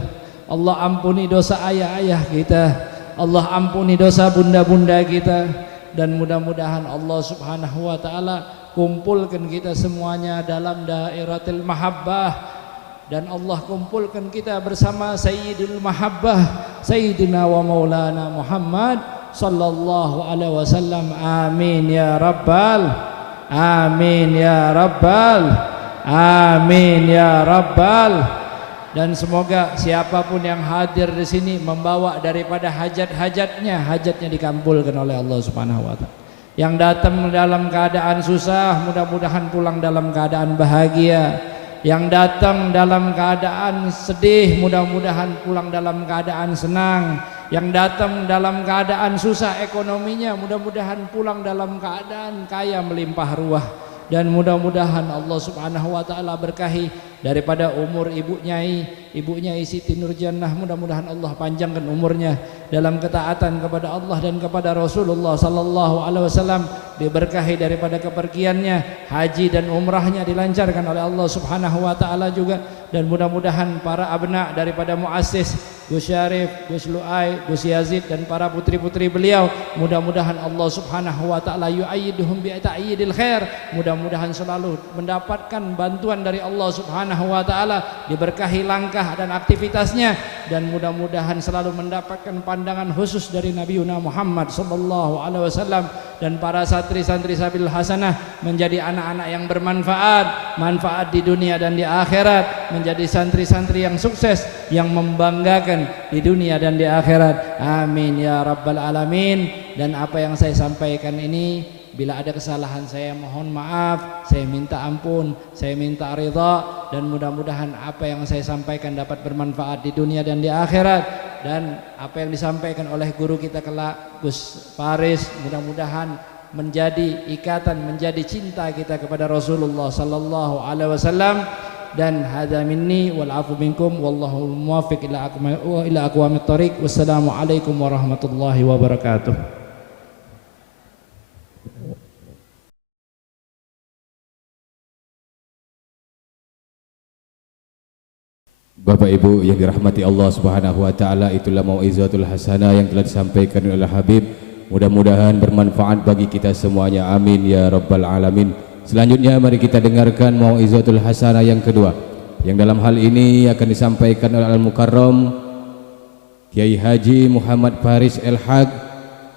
Allah ampuni dosa ayah-ayah kita, Allah ampuni dosa bunda-bunda kita, dan mudah-mudahan Allah Subhanahu wa taala kumpulkan kita semuanya dalam dairatil mahabbah, dan Allah kumpulkan kita bersama Sayyidul Mahabbah Sayyidina wa Maulana Muhammad sallallahu alaihi wasallam. Amin ya rabbal, amin ya rabbal, amin ya rabbal. Dan semoga siapapun yang hadir di sini membawa daripada hajatnya dikabulkan oleh Allah Subhanahu wa taala. Yang datang dalam keadaan susah, mudah-mudahan pulang dalam keadaan bahagia. Yang datang dalam keadaan sedih, mudah-mudahan pulang dalam keadaan senang. Yang datang dalam keadaan susah ekonominya, mudah-mudahan pulang dalam keadaan kaya melimpah ruah. Dan mudah-mudahan Allah Subhanahu wa taala berkahi daripada umur Ibu Nyai Siti Nurjannah. Mudah-mudahan Allah panjangkan umurnya dalam ketaatan kepada Allah dan kepada Rasulullah sallallahu alaihi wasallam. Diberkahi daripada kepergiannya, haji dan umrahnya dilancarkan oleh Allah Subhanahu wa taala juga. Dan mudah-mudahan para abna daripada muassis Gus Syarif, Gus Luai, Gus Yazid dan para putri-putri beliau, mudah-mudahan Allah Subhanahu wa taala yu'ayyiduhum bi ta'yidil khair. Mudah-mudahan selalu mendapatkan bantuan dari Allah Subhanahu wa taala, diberkahi langkah dan aktivitasnya, dan mudah-mudahan selalu mendapatkan pandangan khusus dari Nabi Muhammad sallallahu alaihi wasallam. Dan para santri-santri Sabil Hasanah menjadi anak-anak yang bermanfaat, manfaat di dunia dan di akhirat, menjadi santri-santri yang sukses, yang membanggakan di dunia dan di akhirat. Amin ya rabbal alamin. Dan apa yang saya sampaikan ini, bila ada kesalahan saya mohon maaf, saya minta ampun, saya minta ridha, dan mudah-mudahan apa yang saya sampaikan dapat bermanfaat di dunia dan di akhirat. Dan apa yang disampaikan oleh guru kita kelak Gus Faris, mudah-mudahan menjadi ikatan, menjadi cinta kita kepada Rasulullah sallallahu alaihi wasallam. Dan hadza minni wal afu minkum wallahu muwaffiq ila aqwamit thoriq. Wassalamu alaikum warahmatullahi wabarakatuh. Bapak Ibu yang dirahmati Allah Subhanahu wa taala, itulah mau'izatul hasanah yang telah disampaikan oleh Habib. Mudah-mudahan bermanfaat bagi kita semuanya. Amin ya rabbal alamin. Selanjutnya mari kita dengarkan mau'izatul hasanah yang kedua, yang dalam hal ini akan disampaikan oleh Al-Mukarram Kiai Haji Muhammad Faris El-Haq.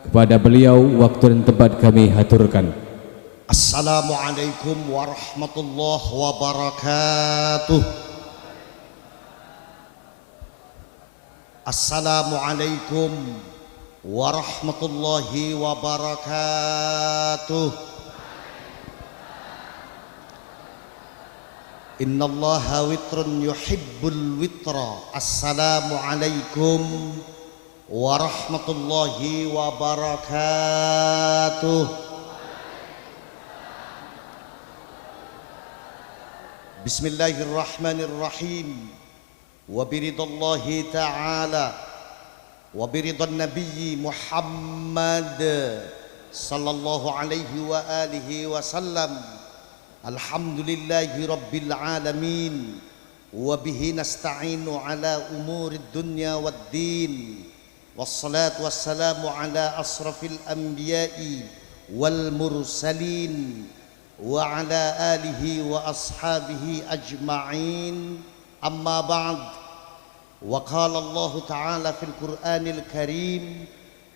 Kepada beliau waktu dan tempat kami haturkan. Assalamualaikum warahmatullahi wabarakatuh. Assalamualaikum warahmatullahi wabarakatuh. Innallaha witrun yuhibbul witra. Assalamualaikum warahmatullahi wabarakatuh. Bismillahirrahmanirrahim. Wa biridallahi ta'ala wa biridan nabiyyi Muhammad sallallahu alaihi wa alihi wasallam. Alhamdulillahi rabbil alamin wa bihi nasta'inu ala umurid dunya waddin. Wassalatu wassalamu ala asrafil anbiya'i wal mursalin wa ala alihi wa ashabihi ajma'in. Amma ba'd. وقال الله تعالى في القرآن الكريم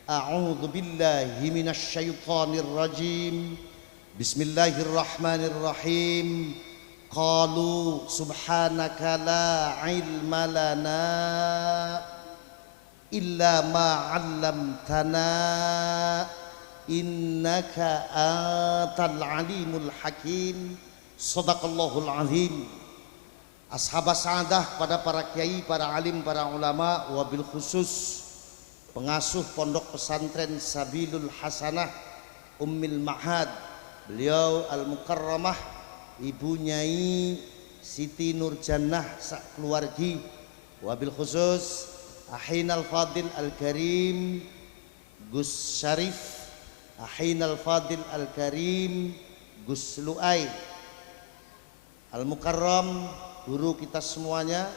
أعوذ بالله من الشيطان الرجيم بسم الله الرحمن الرحيم qalu subhanaka la ilma lana illa ma 'allamtana innaka antal alimul hakim. Shadaqallahul azim. Ashabas sa'adah, pada para kiai, para alim, para ulama, wabil khusus pengasuh pondok pesantren Sabilul Hasanah Ummil Ma'had, beliau Al-Mukarramah Ibu Nyai Siti Nurjannah sak keluargi, wabil khusus Ahinal Fadil Al-Karim Gus Syarif, Ahinal Fadil Al-Karim Gus Luai, Al-Mukarram guru kita semuanya,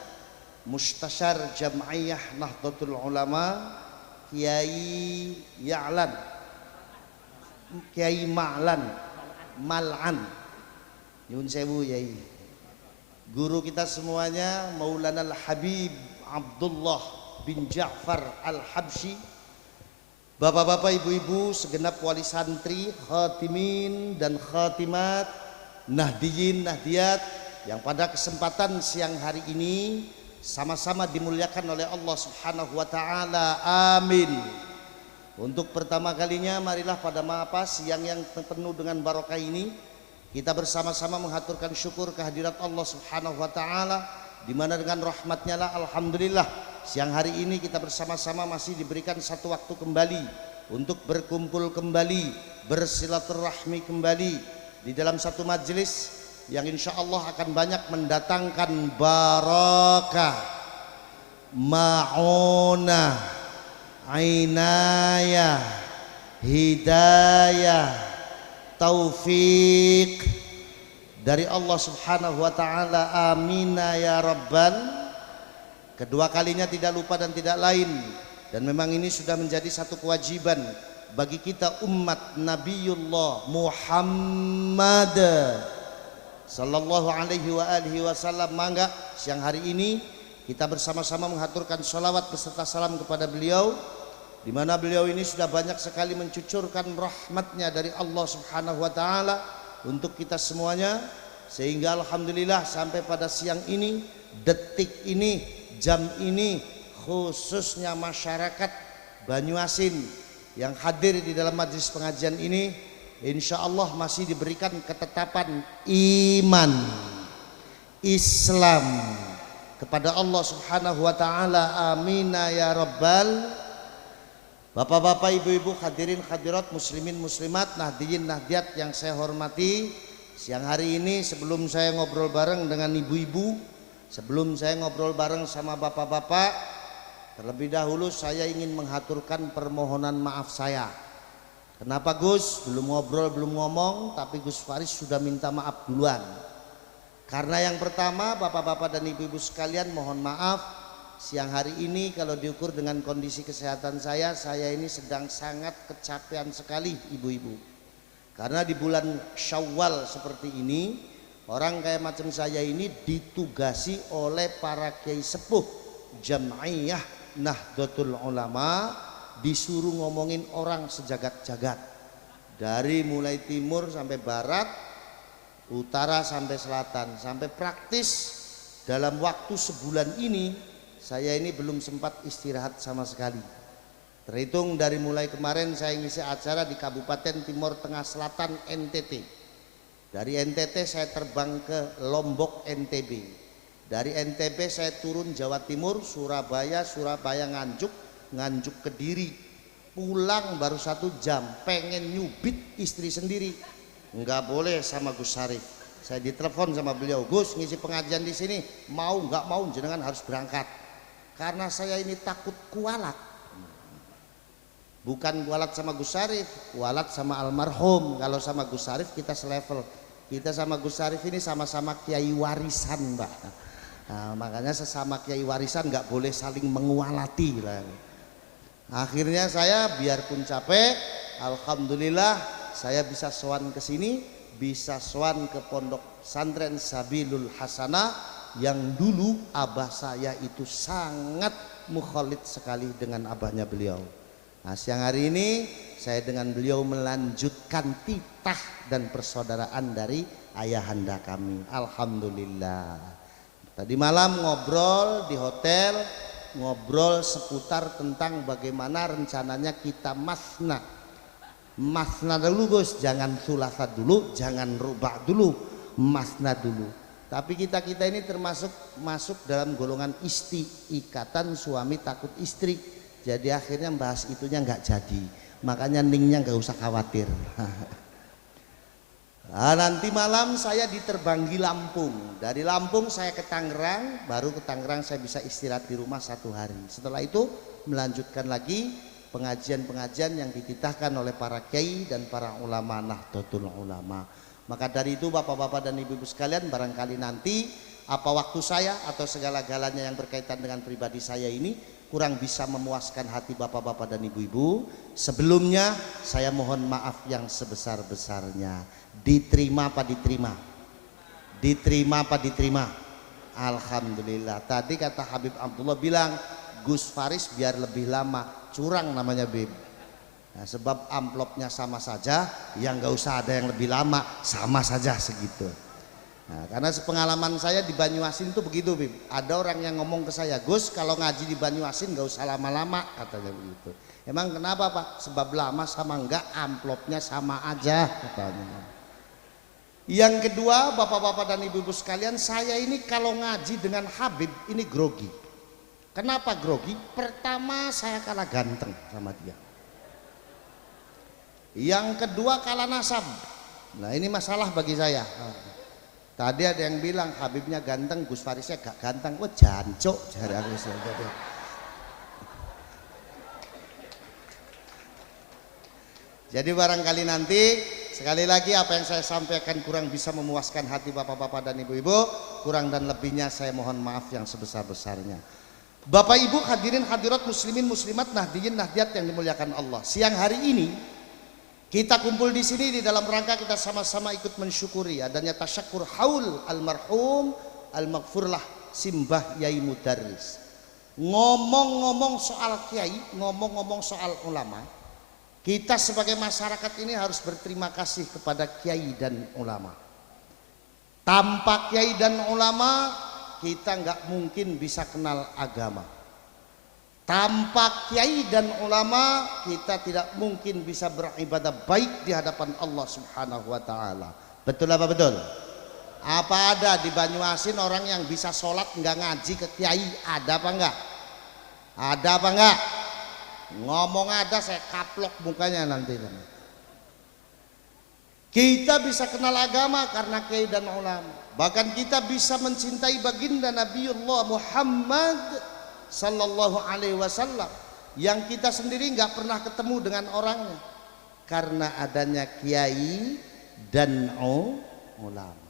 Mustasyar Jam'iyah Nahdlatul Ulama Kiai Ya'lan, Kiai Mal'an Yun Sewu Yai, guru kita semuanya Maulana Al-Habib Abdullah bin Ja'far Al-Habsyi, bapak-bapak, ibu-ibu, segenap wali santri, khatimin dan khatimat, nahdiyin, nahdiyat yang pada kesempatan siang hari ini sama-sama dimuliakan oleh Allah Subhanahu wa taala. Amin. Untuk pertama kalinya marilah pada siang yang penuh dengan barokah ini kita bersama-sama menghaturkan syukur kehadirat Allah Subhanahu wa taala, di mana dengan rahmatnya lah alhamdulillah siang hari ini kita bersama-sama masih diberikan satu waktu kembali untuk berkumpul kembali, bersilaturahmi kembali di dalam satu majelis yang insya Allah akan banyak mendatangkan barakah, ma'unah, ainayah, hidayah, taufik dari Allah Subhanahu wa taala. Amina ya rabbal. Kedua kalinya tidak lupa dan tidak lain, dan memang ini sudah menjadi satu kewajiban bagi kita umat Nabiullah Muhammad sallallahu alaihi wa alihi wasallam. Mangga siang hari ini kita bersama-sama menghaturkan sholawat beserta salam kepada beliau, di mana beliau ini sudah banyak sekali mencucurkan rahmatnya dari Allah Subhanahu wa taala untuk kita semuanya, sehingga alhamdulillah sampai pada siang ini, detik ini, jam ini, khususnya masyarakat Banyuasin yang hadir di dalam majelis pengajian ini, insya Allah masih diberikan ketetapan iman Islam kepada Allah Subhanahu wa taala. Amina ya rabbal. Bapak-bapak, ibu-ibu, hadirin hadirat, muslimin muslimat, nahdiyin nahdiyat yang saya hormati, siang hari ini sebelum saya ngobrol bareng dengan ibu-ibu, sebelum saya ngobrol bareng sama bapak-bapak, terlebih dahulu saya ingin menghaturkan permohonan maaf saya. Kenapa Gus? Belum ngobrol, belum ngomong, tapi Gus Faris sudah minta maaf duluan. Karena yang pertama, bapak-bapak dan ibu-ibu sekalian, mohon maaf siang hari ini kalau diukur dengan kondisi kesehatan saya ini sedang sangat kecapean sekali ibu-ibu. Karena di bulan Syawal seperti ini, orang kayak macam saya ini ditugasi oleh para kiai sepuh Jam'iyah Nahdlatul Ulama, disuruh ngomongin orang sejagat-jagat, dari mulai timur sampai barat, utara sampai selatan, sampai praktis dalam waktu sebulan ini saya ini belum sempat istirahat sama sekali. Terhitung dari mulai kemarin saya ngisi acara di Kabupaten Timur Tengah Selatan NTT, dari NTT saya terbang ke Lombok NTB, dari NTB saya turun Jawa Timur, Surabaya Nganjuk Kediri, pulang baru 1 jam, pengen nyubit istri sendiri, nggak boleh sama Gus Syarif. Saya ditelepon sama beliau, Gus ngisi pengajian di sini, mau nggak mau jenengan harus berangkat, karena saya ini takut kualat. Bukan kualat sama Gus Syarif, kualat sama almarhum. Kalau sama Gus Syarif kita selevel, kita sama Gus Syarif ini sama-sama kiai warisan, Mbak. Nah, makanya sesama kiai warisan nggak boleh saling mengualati lah. Akhirnya saya biarpun capek, alhamdulillah saya bisa sowan ke sini, bisa sowan ke pondok pesantren Sabilul Hasanah yang dulu abah saya itu sangat mukhalid sekali dengan abahnya beliau. Nah, siang hari ini saya dengan beliau melanjutkan titah dan persaudaraan dari ayahanda kami. Alhamdulillah. Tadi malam ngobrol di hotel, ngobrol seputar tentang bagaimana rencananya kita masna. Masna dulu Gus, jangan sulasa dulu, jangan rubah dulu, masna dulu. Tapi kita ini termasuk masuk dalam golongan isti, ikatan suami takut istri. Jadi akhirnya bahas itunya nggak jadi. Makanya ningnya nggak usah khawatir. Nah, nanti malam saya diterbangi Lampung. Dari Lampung saya ke Tangerang, baru ke Tangerang saya bisa istirahat di rumah 1 hari. Setelah itu melanjutkan lagi pengajian-pengajian yang dititahkan oleh para kiai dan para ulama Nahdlatul Ulama. Maka dari itu bapak-bapak dan ibu-ibu sekalian, barangkali nanti apa waktu saya atau segala-galanya yang berkaitan dengan pribadi saya ini kurang bisa memuaskan hati bapak-bapak dan ibu-ibu. Sebelumnya saya mohon maaf yang sebesar-besarnya. Diterima apa diterima? Diterima apa diterima? Alhamdulillah. Tadi kata Habib Abdullah bilang Gus Faris biar lebih lama, curang namanya Bib. Nah, sebab amplopnya sama saja, yang nggak usah ada yang lebih lama, sama saja segitu. Nah, karena sepengalaman saya di Banyuasin itu begitu, Bib. Ada orang yang ngomong ke saya, Gus kalau ngaji di Banyuasin nggak usah lama-lama, katanya begitu. Emang kenapa Pak? Sebab lama sama enggak, amplopnya sama aja, katanya. Yang kedua, bapak-bapak dan ibu-ibu sekalian, saya ini kalau ngaji dengan Habib ini grogi. Kenapa grogi? Pertama saya kalah ganteng sama dia. Yang kedua kalah nasab. Nah ini masalah bagi saya. Tadi ada yang bilang Habibnya ganteng, Gus Farisnya gak ganteng. Wah jancuk jari aku. Jadi barangkali nanti sekali lagi apa yang saya sampaikan kurang bisa memuaskan hati bapak-bapak dan ibu-ibu, kurang dan lebihnya saya mohon maaf yang sebesar-besarnya. Bapak Ibu hadirin hadirat muslimin muslimat nahdiyin nahdiat yang dimuliakan Allah. Siang hari ini kita kumpul di sini di dalam rangka kita sama-sama ikut mensyukuri adanya tasyakur haul almarhum almaghfurlah Simbah Yai Mudarris. Ngomong-ngomong soal kiai, ngomong-ngomong soal ulama, kita sebagai masyarakat ini harus berterima kasih kepada kiai dan ulama. Tanpa kiai dan ulama kita nggak mungkin bisa kenal agama. Tanpa kiai dan ulama kita tidak mungkin bisa beribadah baik di hadapan Allah Subhanahu wa taala. Betul apa betul? Apa ada di Banyuasin orang yang bisa sholat nggak ngaji ke kiai? Ada apa enggak? Ada apa enggak? Ngomong ada saya kaplok mukanya nanti. Kita bisa kenal agama karena kiai dan ulama. Bahkan kita bisa mencintai baginda Nabiullah Muhammad sallallahu alaihi wasallam yang kita sendiri nggak pernah ketemu dengan orangnya karena adanya kiai dan ulama.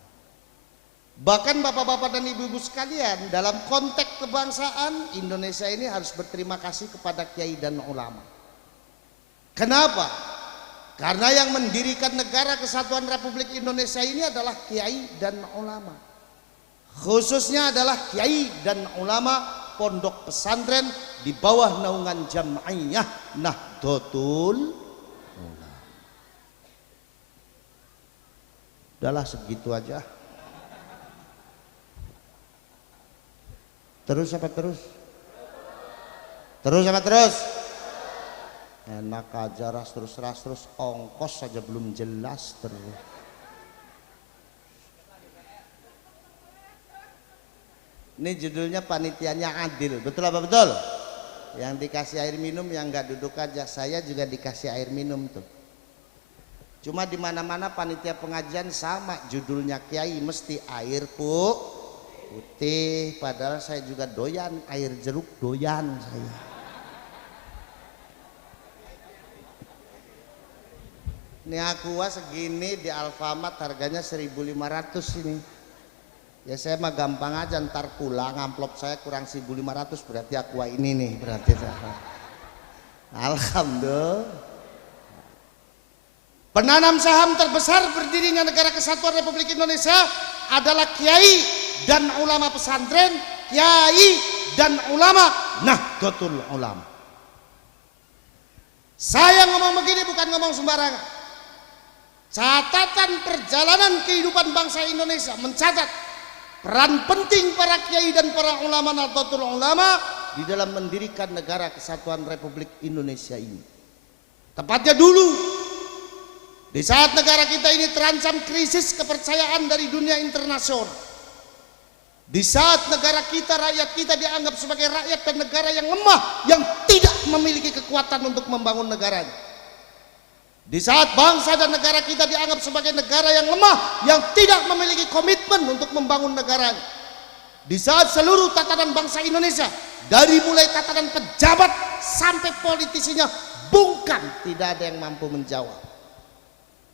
Bahkan bapak-bapak dan ibu-ibu sekalian, dalam konteks kebangsaan Indonesia ini harus berterima kasih kepada kiai dan ulama. Kenapa? Karena yang mendirikan negara kesatuan Republik Indonesia ini adalah kiai dan ulama. Khususnya adalah kiai dan ulama pondok pesantren di bawah naungan Jam'iyah Nahdlatul Ulama. Udahlah segitu aja. Terus apa terus? Terus apa terus? Enak aja ras terus ongkos saja belum jelas terus. Ini judulnya panitianya adil, betul apa betul? Yang dikasih air minum yang nggak duduk aja, saya juga dikasih air minum tuh. Cuma di mana-mana panitia pengajian sama judulnya kiai mesti air putih, padahal saya juga doyan air jeruk doyan saya. Ini aqua segini di Alfamart harganya 1.500 ini. Ya saya mah gampang aja ntar pulang amplop saya kurang 1.500 berarti aqua ini nih berarti. Alhamdulillah. Penanam saham terbesar berdirinya negara kesatuan Republik Indonesia adalah kiai dan ulama pesantren, kiai dan ulama Nahdlatul Ulama. Saya ngomong begini bukan ngomong sembarangan. Catatan perjalanan kehidupan bangsa Indonesia mencatat peran penting para kiai dan para ulama Nahdlatul Ulama di dalam mendirikan negara kesatuan Republik Indonesia ini. Tepatnya dulu, di saat negara kita ini terancam krisis kepercayaan dari dunia internasional, di saat negara kita, rakyat kita dianggap sebagai rakyat dan negara yang lemah, yang tidak memiliki kekuatan untuk membangun negaranya. Di saat bangsa dan negara kita dianggap sebagai negara yang lemah, yang tidak memiliki komitmen untuk membangun negaranya. Di saat seluruh tatanan bangsa Indonesia, dari mulai tatanan pejabat sampai politisinya bungkam, tidak ada yang mampu menjawab.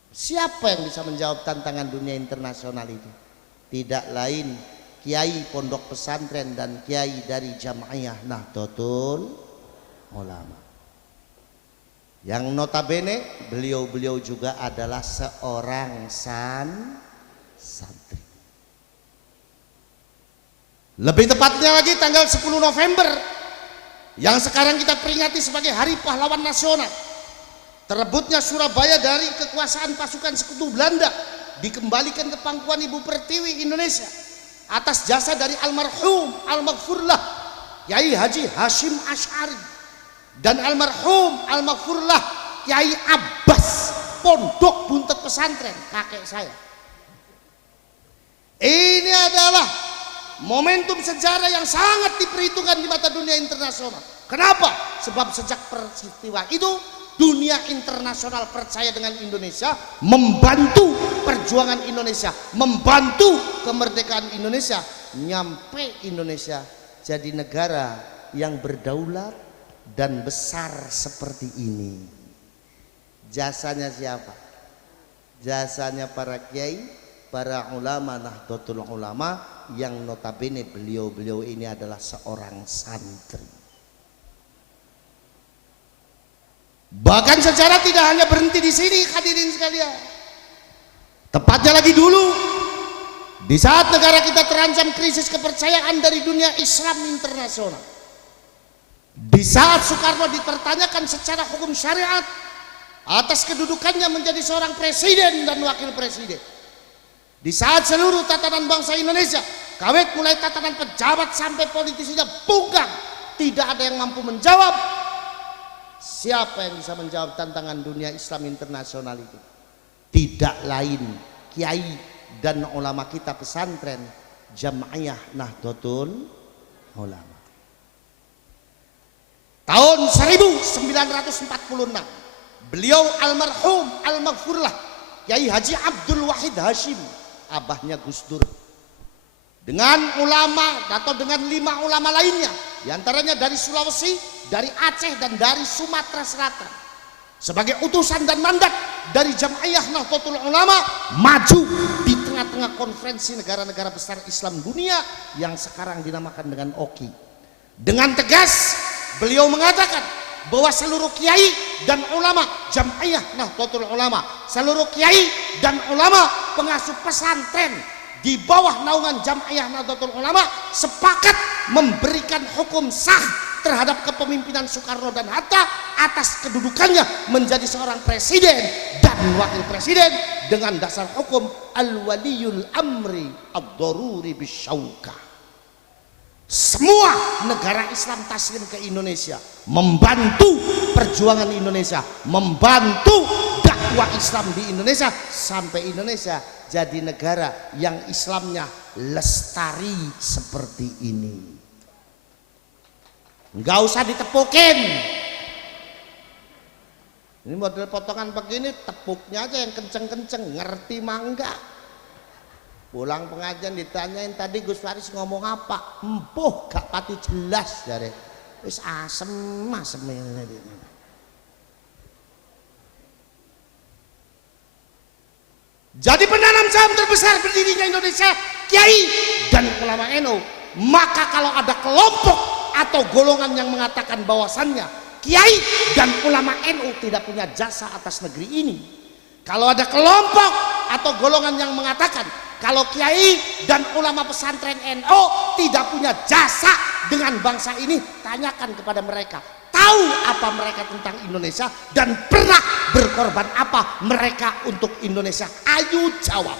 Siapa yang bisa menjawab tantangan dunia internasional itu? Tidak lain kiai pondok pesantren dan kiai dari Jamaiyah Nahdlatul Ulama. Yang notabene beliau-beliau juga adalah seorang santri. Lebih tepatnya lagi tanggal 10 November yang sekarang kita peringati sebagai Hari Pahlawan Nasional. Terebutnya Surabaya dari kekuasaan pasukan sekutu Belanda, dikembalikan ke pangkuan Ibu Pertiwi Indonesia atas jasa dari almarhum almaghfurlah Kiai Haji Hashim Asy'ari dan almarhum almaghfurlah Kiai Abbas Pondok Buntet Pesantren, kakek saya. Ini adalah momentum sejarah yang sangat diperhitungkan di mata dunia internasional. Kenapa? Sebab sejak peristiwa itu dunia internasional percaya dengan Indonesia, membantu perjuangan Indonesia, membantu kemerdekaan Indonesia, nyampe Indonesia jadi negara yang berdaulat dan besar seperti ini. Jasanya siapa? Jasanya para kiai, para ulama Nahdlatul Ulama, yang notabene beliau-beliau ini adalah seorang santri. Bahkan sejarah tidak hanya berhenti di sini, hadirin sekalian. Tepatnya lagi dulu, di saat negara kita terancam krisis kepercayaan dari dunia Islam internasional, di saat Soekarno dipertanyakan secara hukum syariat atas kedudukannya menjadi seorang presiden dan wakil presiden, di saat seluruh tatanan bangsa Indonesia, kawet mulai tatanan pejabat sampai politisinya bungkam, tidak ada yang mampu menjawab. Siapa yang bisa menjawab tantangan dunia Islam internasional itu? Tidak lain kiai dan ulama kita pesantren Jamaiyah Nahdlatul Ulama. Tahun 1946 beliau almarhum almaghfurlah Kiai Haji Abdul Wahid Hashim, abahnya Gus Dur, dengan ulama atau dengan 5 ulama lainnya, diantaranya dari Sulawesi, dari Aceh dan dari Sumatera Selatan, sebagai utusan dan mandat dari Jamaiyah Nahdlatul Ulama, maju di tengah-tengah konferensi negara-negara besar Islam dunia yang sekarang dinamakan dengan OKI. Dengan tegas beliau mengatakan bahwa seluruh kiai dan ulama Jamaiyah Nahdlatul Ulama, seluruh kiai dan ulama pengasuh pesantren di bawah naungan Jamaiyah Nahdlatul Ulama sepakat memberikan hukum sah terhadap kepemimpinan Soekarno dan Hatta atas kedudukannya menjadi seorang presiden dan wakil presiden dengan dasar hukum al-waliyul amri ad-daruri bisyauka. Semua negara Islam taslim ke Indonesia, membantu perjuangan Indonesia, membantu dakwah Islam di Indonesia sampai Indonesia jadi negara yang Islamnya lestari seperti ini. Nggak usah ditepukin. Ini model potongan begini, tepuknya aja yang kenceng-kenceng, ngerti mangga. Pulang pengajian ditanyain tadi Gus Faris ngomong apa? Empuh gak pati jelas dari wis asem ini. Jadi penanam saham terbesar berdirinya Indonesia kiai dan ulama NU. Maka kalau ada kelompok atau golongan yang mengatakan bahwasannya kiai dan ulama NU tidak punya jasa atas negeri ini, kalau ada kelompok atau golongan yang mengatakan kalau kiai dan ulama pesantren NU tidak punya jasa dengan bangsa ini, tanyakan kepada mereka. tahu apa mereka tentang Indonesia dan pernah berkorban apa mereka untuk Indonesia? Ayo jawab.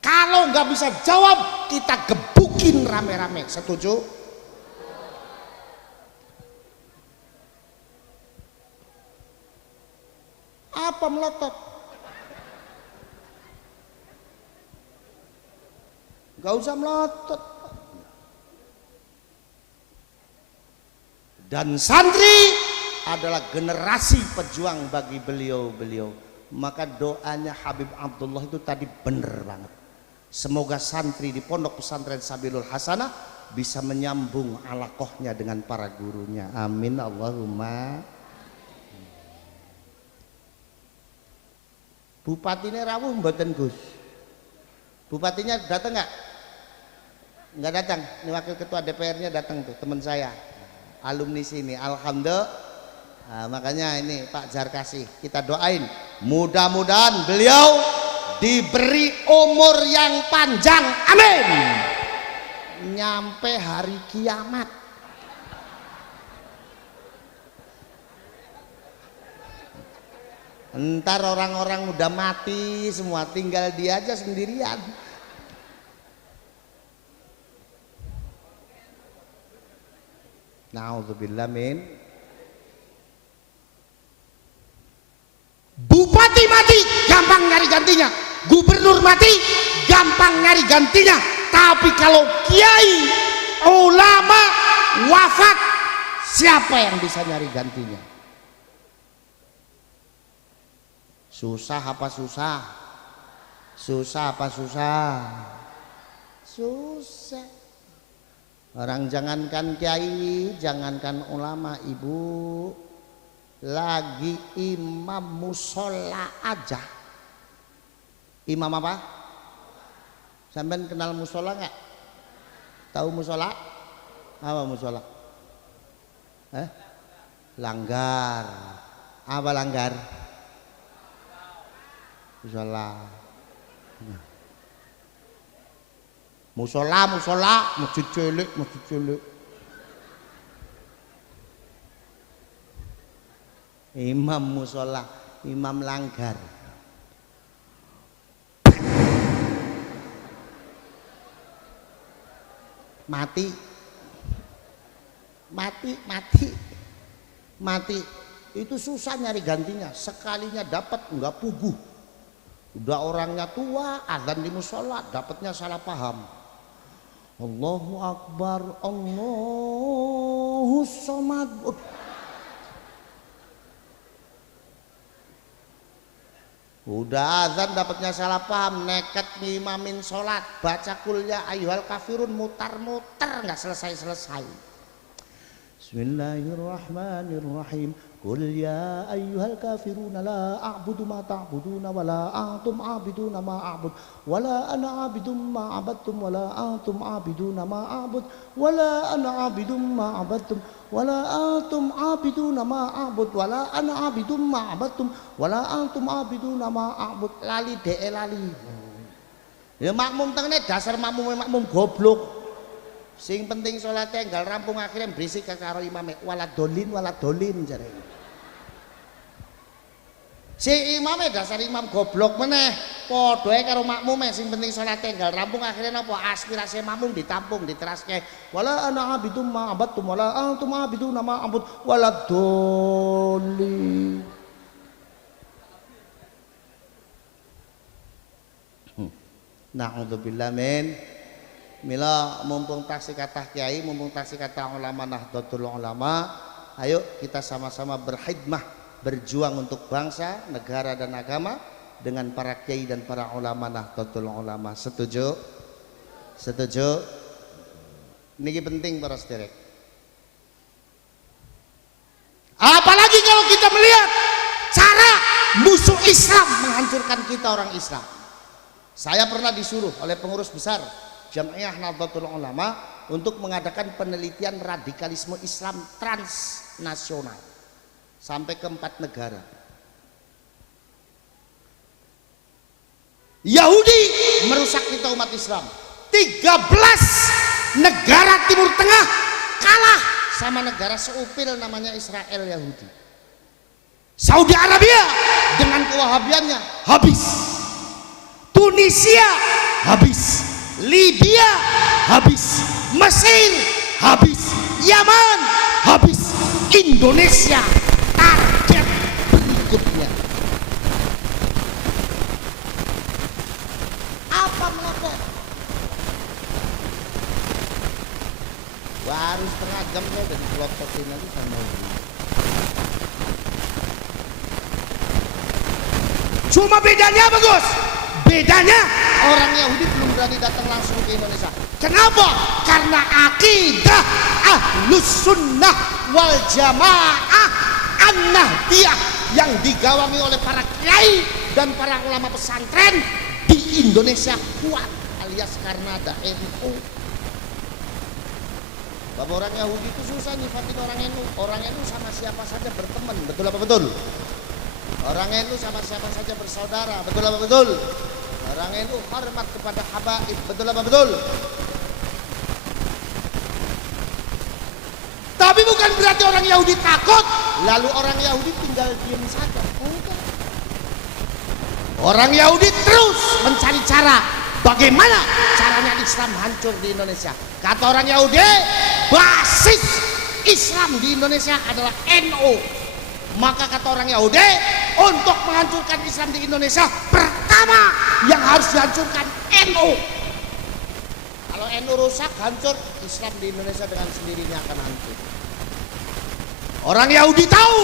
Kalau nggak bisa jawab, kita gebukin rame-rame. Setuju? Apa melotot? Nggak usah melotot. Dan santri adalah generasi pejuang bagi beliau-beliau. Maka doanya Habib Abdullah itu tadi bener banget. Semoga santri di Pondok Pesantren Sabilul Hasanah bisa menyambung alaqohnya dengan para gurunya. Amin Allahumma. Bupatinya rawuh mboten Gus? Bupatinya datang nggak? Nggak datang. Ini wakil ketua DPR-nya datang tuh, teman saya. Alumni sini, alhamdulillah. Nah, makanya ini Pak Jarkasi kita doain mudah-mudahan beliau diberi umur yang panjang, amin, nyampe hari kiamat. Ntar orang-orang udah mati semua, tinggal dia aja sendirian. Na'udzubillah min. Bupati mati gampang nyari gantinya, gubernur mati gampang nyari gantinya. Tapi kalau kiai ulama wafat, siapa yang bisa nyari gantinya? Susah apa susah? Susah apa susah? Susah. Orang jangankan kiai, jangankan ulama, ibu, lagi imam musola aja. Imam apa? Sampean kenal musola nggak? Tahu musola? Apa musola? Langgar. Apa langgar? Musola. Musola, masjid cilik, masjid cilik. Imam musola, imam langgar. Mati. Itu susah nyari gantinya. Sekalinya dapat nggak puguh. Udah orangnya tua, azan di musola, dapatnya salah paham. Allahu Akbar, Allahu Somad. Udah azan dapatnya salah paham, nekat ngimamin sholat, baca kul ya ayyuhal kafirun, mutar-mutar nggak selesai-selesai. Bismillahirrahmanirrahim. Qul ya ayyuhal kafiruna la a'budu ma ta'buduna wa la antum 'abiduna ma a'bud wa la ana 'abidum ma 'abadtum wa la antum 'abiduna ma a'bud wa la ana 'abidum ma 'abadtum wa la antum 'abiduna ma a'bud wa la ana 'abidum ma 'abadtum wa la antum 'abiduna ma a'bud. Lali dee lali. Ya makmum tengene dasar makmum goblok. Sing penting sholatnya enggal rampung akhirnya berisik karo imame waladolin jare. Si imame dasar imam goblok meneh, padha karo makmume sing penting salate enggal rampung akhirnya napa aspirasi makmum ditampung diteraske. Wala ana abidum ma abadtum wala antum abiduna ma abud waladolin. Na'udzubillah min. Mila mumpung taksi kata kiai, mumpung taksi kata ulama Nahdlatul Ulama, ayo kita sama-sama berkhidmah, berjuang untuk bangsa, negara dan agama dengan para kiai dan para ulama Nahdlatul Ulama. Setuju? Setuju? Ini penting para sederek. Apalagi kalau kita melihat cara musuh Islam menghancurkan kita orang Islam. Saya pernah disuruh oleh pengurus besar Jamiah Nahdlatul Ulama untuk mengadakan penelitian radikalisme Islam transnasional sampai ke 4 negara. Yahudi merusak kita umat Islam. 13 negara Timur Tengah kalah sama negara seupil namanya Israel Yahudi. Saudi Arabia dengan kewahabiannya habis. Tunisia habis. Libya habis. Mesir habis. Yaman habis. Indonesia target berikutnya. Apa melapor? Baru setengah jam saya udah dipelototin lagi sama ini. Cuma bedanya apa Gus? Bedanya orang Yahudi belum berani datang langsung ke Indonesia. Kenapa? Karena akidah Ahlus Sunnah wal Jamaah An-Nahdiyah yang digawangi oleh para kiai dan para ulama pesantren di Indonesia kuat, alias karena ada NU. Bapak orang Yahudi itu susah nyifatin orang NU. Orang NU sama siapa saja berteman, betul apa betul? Orang NU sama siapa saja bersaudara, betul apa betul? Orang NU hormat kepada habaib, betul apa betul? Tapi bukan berarti orang Yahudi takut, lalu orang Yahudi tinggal diam saja. Enggak. Orang Yahudi terus mencari cara bagaimana caranya Islam hancur di Indonesia. Kata orang Yahudi, basis Islam di Indonesia adalah NU. Maka kata orang Yahudi, untuk menghancurkan Islam di Indonesia, pertama yang harus dihancurkan NU. Kalau NU rusak, hancur, Islam di Indonesia dengan sendirinya akan hancur. Orang Yahudi tahu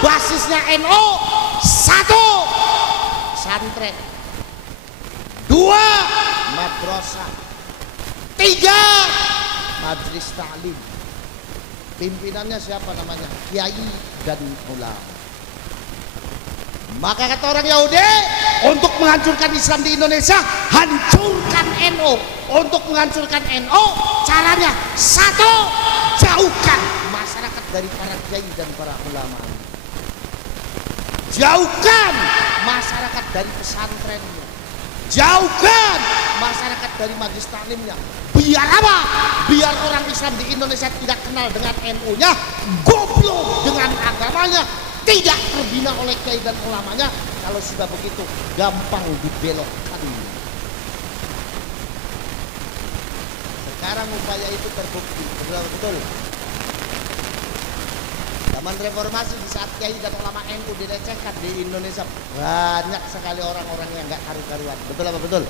basisnya NU, satu, santren, dua, madrasah, tiga, majelis ta'lim. Pimpinannya siapa namanya? Kiai dan ulama. Maka kata orang Yahudi, untuk menghancurkan Islam di Indonesia, hancurkan NU. Untuk menghancurkan NU, caranya satu, jauhkan masyarakat dari para kiai dan para ulama. Jauhkan masyarakat dari pesantrennya. Jauhkan masyarakat dari majelis taklimnya. Biar apa? Biar orang Islam di Indonesia tidak kenal dengan NU-nya, goblok dengan agamanya, tidak terbina oleh kiai dan ulamanya. Kalau sudah begitu, gampang dibelokkan. Sekarang upaya itu terbukti, betul. Zaman reformasi, di saat kiai dan ulama NU dilecehkan di Indonesia, banyak sekali orang-orang yang nggak karu-karuan. Betul apa betul?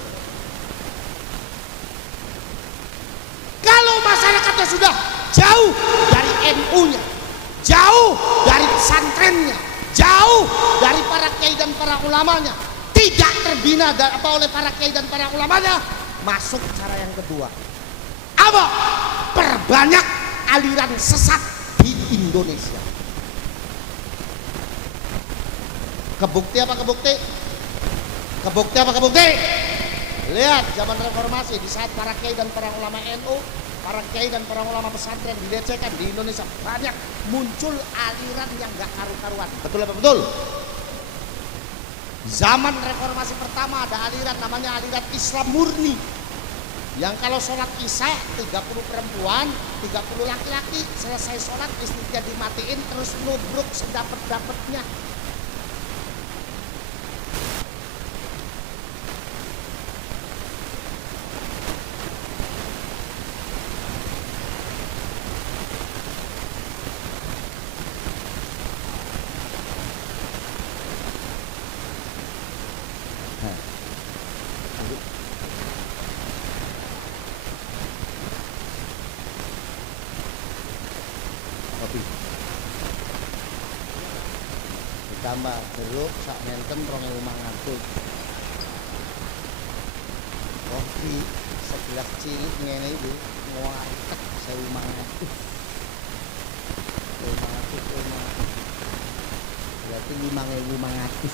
Kalau masyarakatnya sudah jauh dari NU-nya, jauh dari pesantrennya, jauh dari para kiai dan para ulamanya, tidak terbina oleh para kiai dan para ulamanya, masuk cara yang kedua. Apa? Perbanyak aliran sesat di Indonesia. Kebukti apa kebukti? Kebukti apa kebukti? Lihat zaman reformasi, di saat para kiai dan para ulama NU, para kiai dan para ulama pesantren dilecehkan di Indonesia, banyak muncul aliran yang gak karu-karuan. Betul apa betul? Zaman reformasi pertama ada aliran namanya aliran Islam murni, yang kalau sholat isya 30 perempuan, 30 laki-laki, selesai sholat istrinya dimatiin, terus nubruk sedapet-dapetnya. Kopi ditambah jeruk sak menten 2.500. Kopi segelas cilik ngene iki nguatek 1.500. 500 berarti 5.500.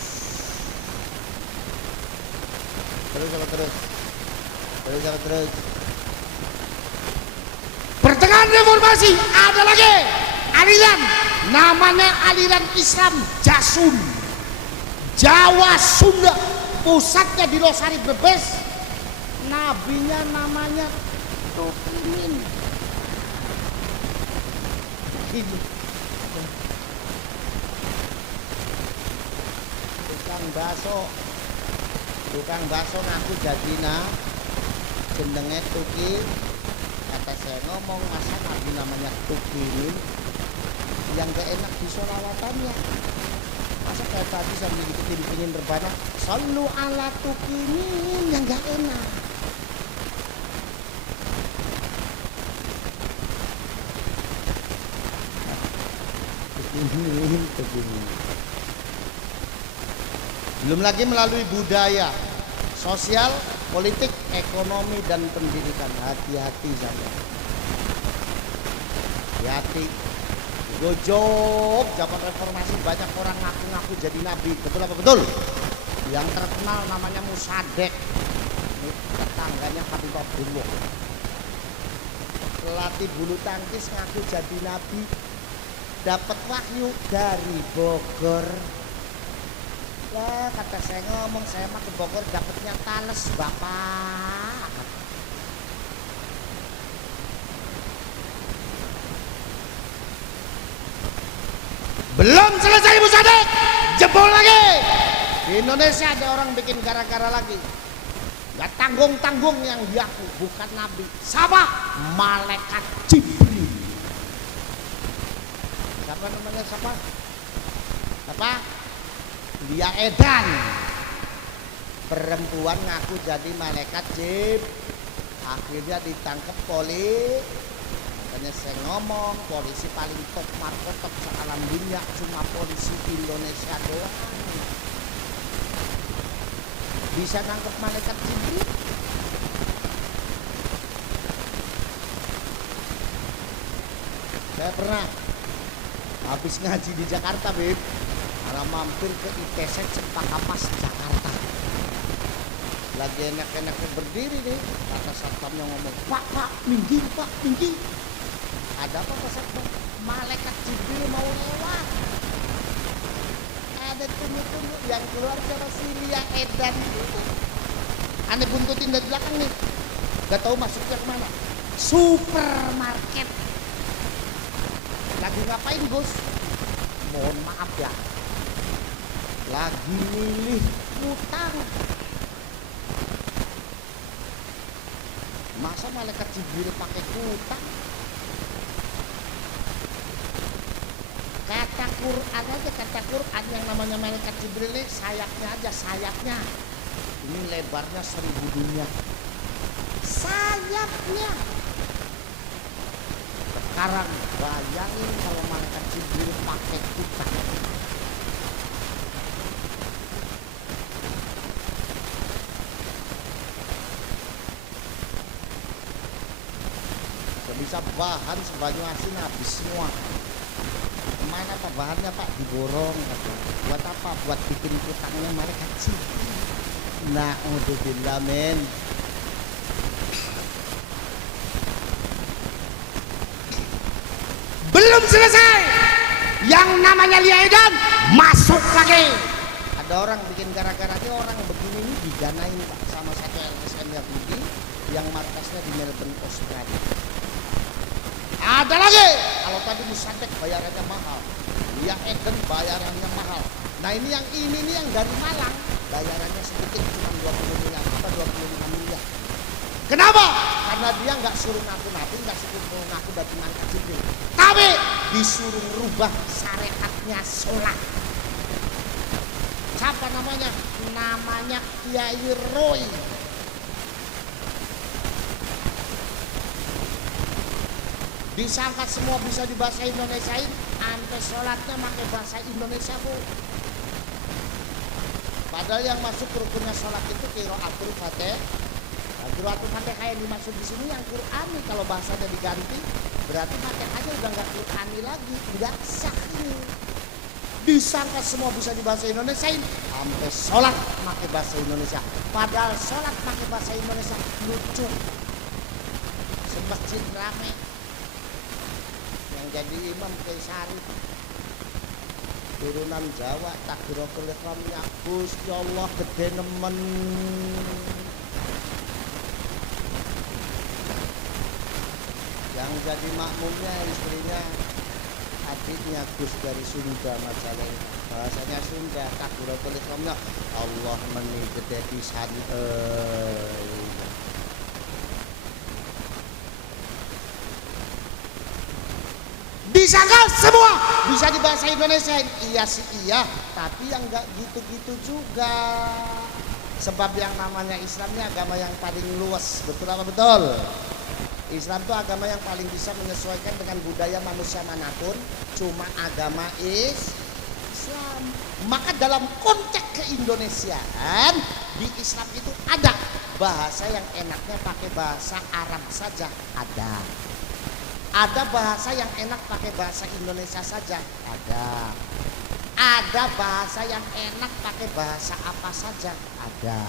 Terus. Pertengahan reformasi ada lagi aliran namanya aliran Islam Jasun, Jawa Sunda, pusatnya di Losari Brebes, nabinya namanya Tukimin. ini. Tukang bakso ngaku jadi jenenge Tuki. Kata saya ngomong masa nabi namanya Tuki ini yang gak enak di sholawatannya. Masa kayak tadi sambil dipingin rebana sallu ala Tuki ini yang gak enak. Begini. Belum lagi melalui budaya, sosial, politik, ekonomi dan pendidikan. Hati-hati saja. Hati-hati. Gojok zaman reformasi banyak orang ngaku-ngaku jadi nabi. Betul apa betul? Yang terkenal namanya Musadek. Tetangganya Habib Abdullah. Pelatih bulu tangkis ngaku jadi nabi. Dapat wahyu dari Bogor. Ya kata saya ngomong, saya mah ke Bogor dapatnya Thales bapak. Belum selesai Musadek, jebol lagi. Di Indonesia ada orang bikin gara-gara lagi. Gak tanggung-tanggung yang diaku bukan nabi. Sama malaikat Jibril. Siapa namanya siapa? Apa? Lia Edan. Perempuan ngaku jadi malaikat Jibril. Akhirnya ditangkap polisi. Makanya saya ngomong polisi paling top markotop sealam dunia cuma polisi Indonesia doang. Bisa nangkep malaikat Jibril. Saya pernah habis ngaji di Jakarta, Beb. Malah mampir ke ITC Cempaka Mas Jakarta. Lagi enak-enaknya berdiri nih, kata satpamnya ngomong, Pak, minggir Pak, minggir. Ada apa Pak Satpam? Malaikat Jibril mau lewat. Ada tunggu-tunggu yang keluar siapa si Lia Edan itu. Aneh buntutin dari belakang nih. Gak tahu masuknya kemana. Supermarket. Lagi ngapain Gus? Mohon maaf ya. Lagi milih utang. Masa malaikat Jibril pakai utang? Kata Quran aja, kata Quran yang namanya malaikat Jibril ini sayapnya aja, sayapnya. Ini lebarnya 1000 dunia. Sayapnya. Sekarang bayangin kalau malaikat Jibril pakai utang. Bisa bahan sebanyak asin habis semua. Kemana Pak bahannya Pak? Diborong katanya. Buat apa? Buat bikin utangnya malaikat Jibril. Na'udzubillah men. Belum selesai. Yang namanya Lia Edan masuk lagi. Ada orang bikin gara-gara ini orang begini ini diganain Pak sama satu LSM Yahudi yang markasnya di Melbourne, Australia. Ada lagi. Kalau tadi Musadek bayarannya mahal, Lia Edan bayarannya mahal. Nah ini yang dari Malang bayarannya sedikit cuma 20 miliar apa 25 miliar. Kenapa? Karena dia nggak suruh ngaku nabi, nggak suruh ngaku dari malaikat Jibril, tapi disuruh merubah syariatnya sholat. Siapa namanya? Namanya Kiai Roy. Disangka semua bisa di bahasa Indonesiain, sampai sholatnya pakai bahasa Indonesia Bu. Padahal yang masuk rukunnya sholat itu qiraatul Fatihah. Qiraatul Fatihah kayak dimaksud di sini yang Qur'ani. Kalau bahasanya diganti, berarti Fatihahnya udah nggak Qur'ani lagi, nggak sah ini. Disangka semua bisa di bahasa Indonesiain, sampai sholat pakai bahasa Indonesia. Padahal sholat pakai bahasa Indonesia lucu. Semasjid rame. Jadi imam Kiai Sarif turunan Jawa takbiratul ihramnya Gus ya Allah gede nemen. Yang jadi makmumnya istrinya adiknya Gus dari Sunda Majalengka. Bahasanya Sunda, takbiratul ihramnya Allah meni gede pisan bisa nggak semua bisa di bahasa Indonesia? Iya sih iya, tapi yang nggak gitu-gitu juga. Sebab yang namanya Islam ini agama yang paling luas, betul apa betul? Islam itu agama yang paling bisa menyesuaikan dengan budaya manusia manapun. Cuma agama Islam. Maka dalam konteks keindonesiaan di Islam itu ada bahasa yang enaknya pakai bahasa Arab saja ada. Ada bahasa yang enak pakai bahasa Indonesia saja ada. Ada bahasa yang enak pakai bahasa apa saja ada.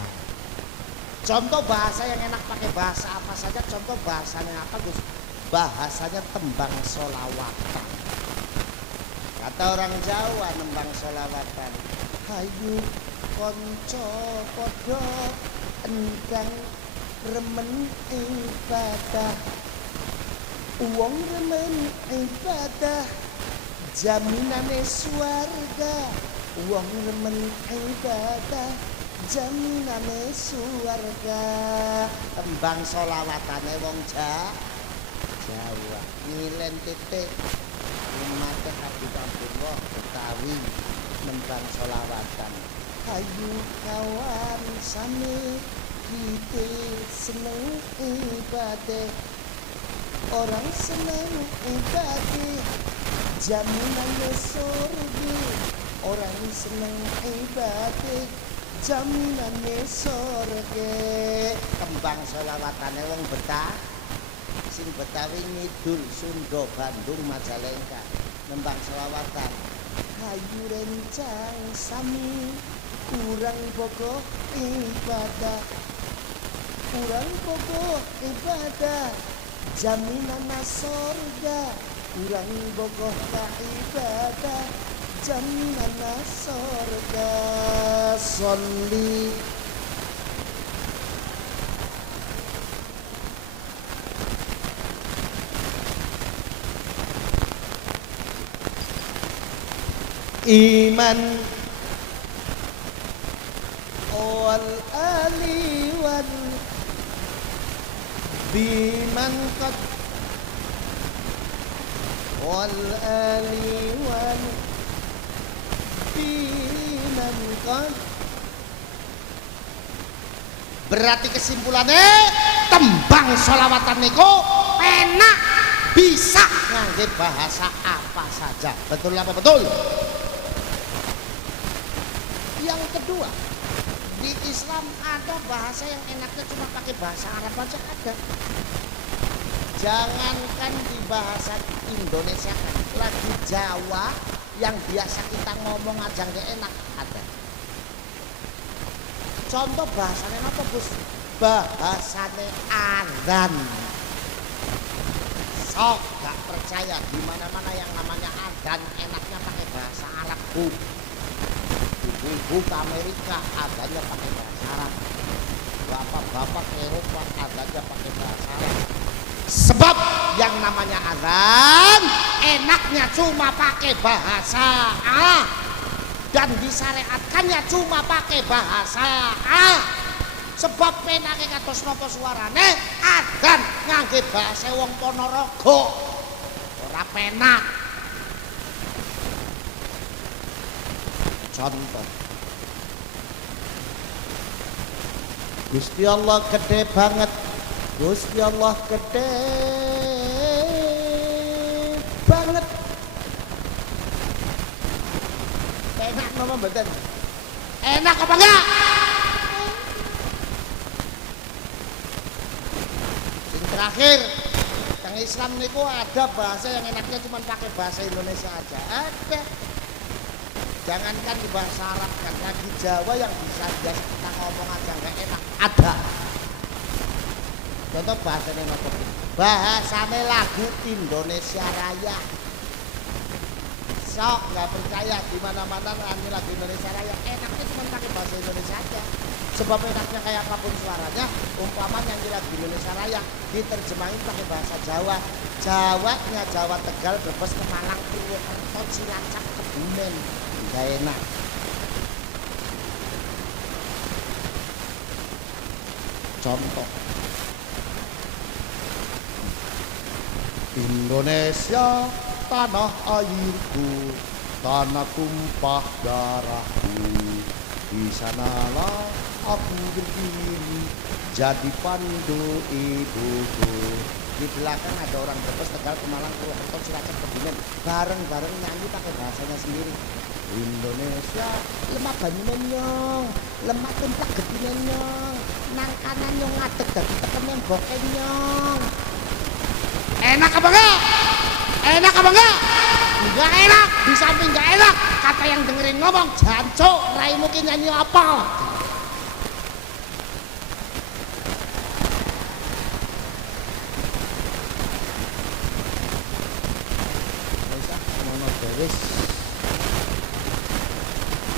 Contoh bahasa yang enak pakai bahasa apa saja, contoh bahasanya apa Gus? Bahasanya tembang solawatan. Kata orang Jawa nembang solawatan, hayu konco podo endang remen ibadah, uang remen ibadah, jaminane swarga, uang remen ibadah, jaminane swarga. Tembang solawatane wong Jawa ngilen titik mate hati kampung Betawi nembang solawatan. Hayu kawan sami kita seneng ibadah, orang seneng ibadah, jaminannya surga. Orang seneng ibadah, jaminannya surga. Tembang solawatane wong Betawi, sing Betawi ngidul Sunda Bandung Majalengka nembang selawatan. Hayu rencang sami kurang pokok ibadah, kurang pokok ibadah, jaminan surga. Kurang pokok ibadah, jaminan surga. Sholli iman wal ali wal biman qad wal ali wal biman qad. Berarti kesimpulannya tembang sholawatan niku enak bisa ngangge bahasa apa saja. Betul apa betul? Yang kedua, di Islam ada bahasa yang enaknya cuma pakai bahasa Arab aja ada. Jangankan di bahasa Indonesia, lagi Jawa yang biasa kita ngomong aja nggak enak ada. Contoh bahasanya apa Gus? Bahasanya adzan. Sok gak percaya di mana-mana yang namanya adzan enaknya pakai bahasa Arab Bu. Ibu ke Amerika adanya pakai bahasa Arab, bapak-bapak ke Eropa adanya pakai bahasa Arab. Sebab yang namanya adzan enaknya cuma pakai bahasa Arab dan disyariatkannya cuma pakai bahasa Arab. Sebab penake kados napa suarane adzan ngangge bahasa wong Ponorogo ora penak. Contoh, Gusti Allah gede banget, Gusti Allah gede banget. Enak napa mboten? Enak apa enggak? Yang terakhir, yang Islam niku ada bahasa yang enaknya cuma pakai bahasa Indonesia aja. Ada. Jangankan di bahasa Arab, kan lagi Jawa yang bisa biasa kita ngomong aja nggak enak ada. Contoh bahasanya apa? Bahasanya lagu Indonesia Raya. Sok nggak percaya di mana-mana nanti lagu Indonesia Raya enaknya cuma pakai bahasa Indonesia aja. Sebab enaknya kayak apapun suaranya, umpama nyanyi lagu Indonesia Raya diterjemahin pakai bahasa Jawa. Jawanya Jawa Tegal, Brebes, Pemalang, Purwokerto, Cilacap, Kebumen, nggak enak. Contoh, Indonesia tanah airku, tanah tumpah darahku, di sanalah aku berdiri jadi pandu ibuku. Di belakang ada orang Brebes, Tegal, Pemalang, Purwokerto, Cilacap, Kebumen, bareng-bareng nyanyi pakai bahasanya sendiri. Indonesia lemah banyumen nyong, lemah templak gedinen nyong, nang kanan nyong ngadeg dadi tekem yang boken nyong. Enak apa enggak? Enak apa enggak? Enggak enak, di samping enggak enak, kata yang dengerin ngomong, jancuk, raimu ki nyanyi apa? Bisa, mono beres.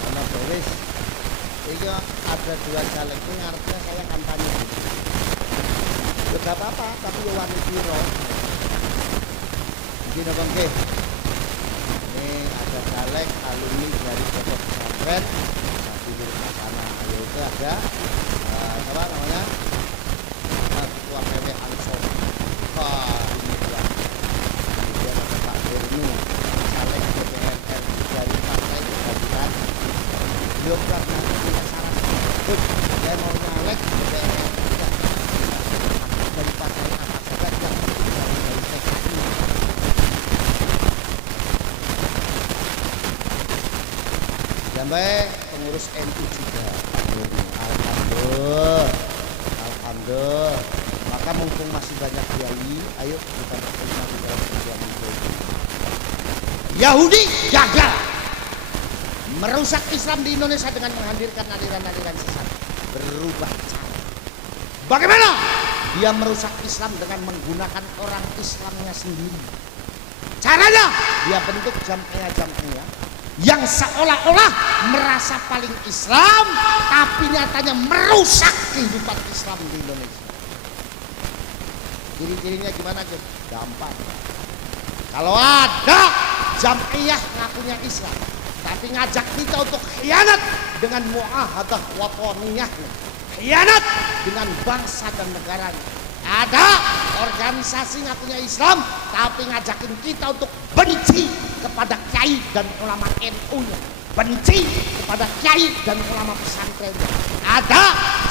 Mono beres. Ini ada 2 caleg ini artinya saya kampanye. Ya gak apa-apa, tapi ya wani piro. Gini bang Ke, ini ada caleg alumni dari Pondok Pesantren Sabilul Hasanah. Yaitu ada apa namanya, ketua PW Ansor. Wah ini dia. Kemudian ada Pak Bernu, caleg DPR dari Partai Keadilan. Beliau pernah punya salah satu, dia mau nyalek DPR dari partai apa saja yang dari PKI. Sampai pengurus NU juga. Alhamdulillah. Alhamdulillah. Maka mumpung masih banyak kiai, ayo kita bersama di dalam perjuangan itu. Yahudi gagal merusak Islam di Indonesia dengan menghadirkan aliran-aliran sesat. Berubah cara. Bagaimana? Dia merusak Islam dengan menggunakan orang Islamnya sendiri. Caranya dia bentuk jamiah yang seolah-olah merasa paling Islam, tapi nyatanya merusak kehidupan Islam di Indonesia. Ciri-cirinya gimana guys? Gampang. Kalau ada jamiah ngakunya Islam, tapi ngajak kita untuk khianat dengan muahadah watoniyah, khianat dengan bangsa dan negaranya. Ada organisasi ngakunya Islam, tapi ngajakin kita untuk benci kepada kiai dan ulama NU-nya, benci kepada kiai dan ulama pesantrennya. Ada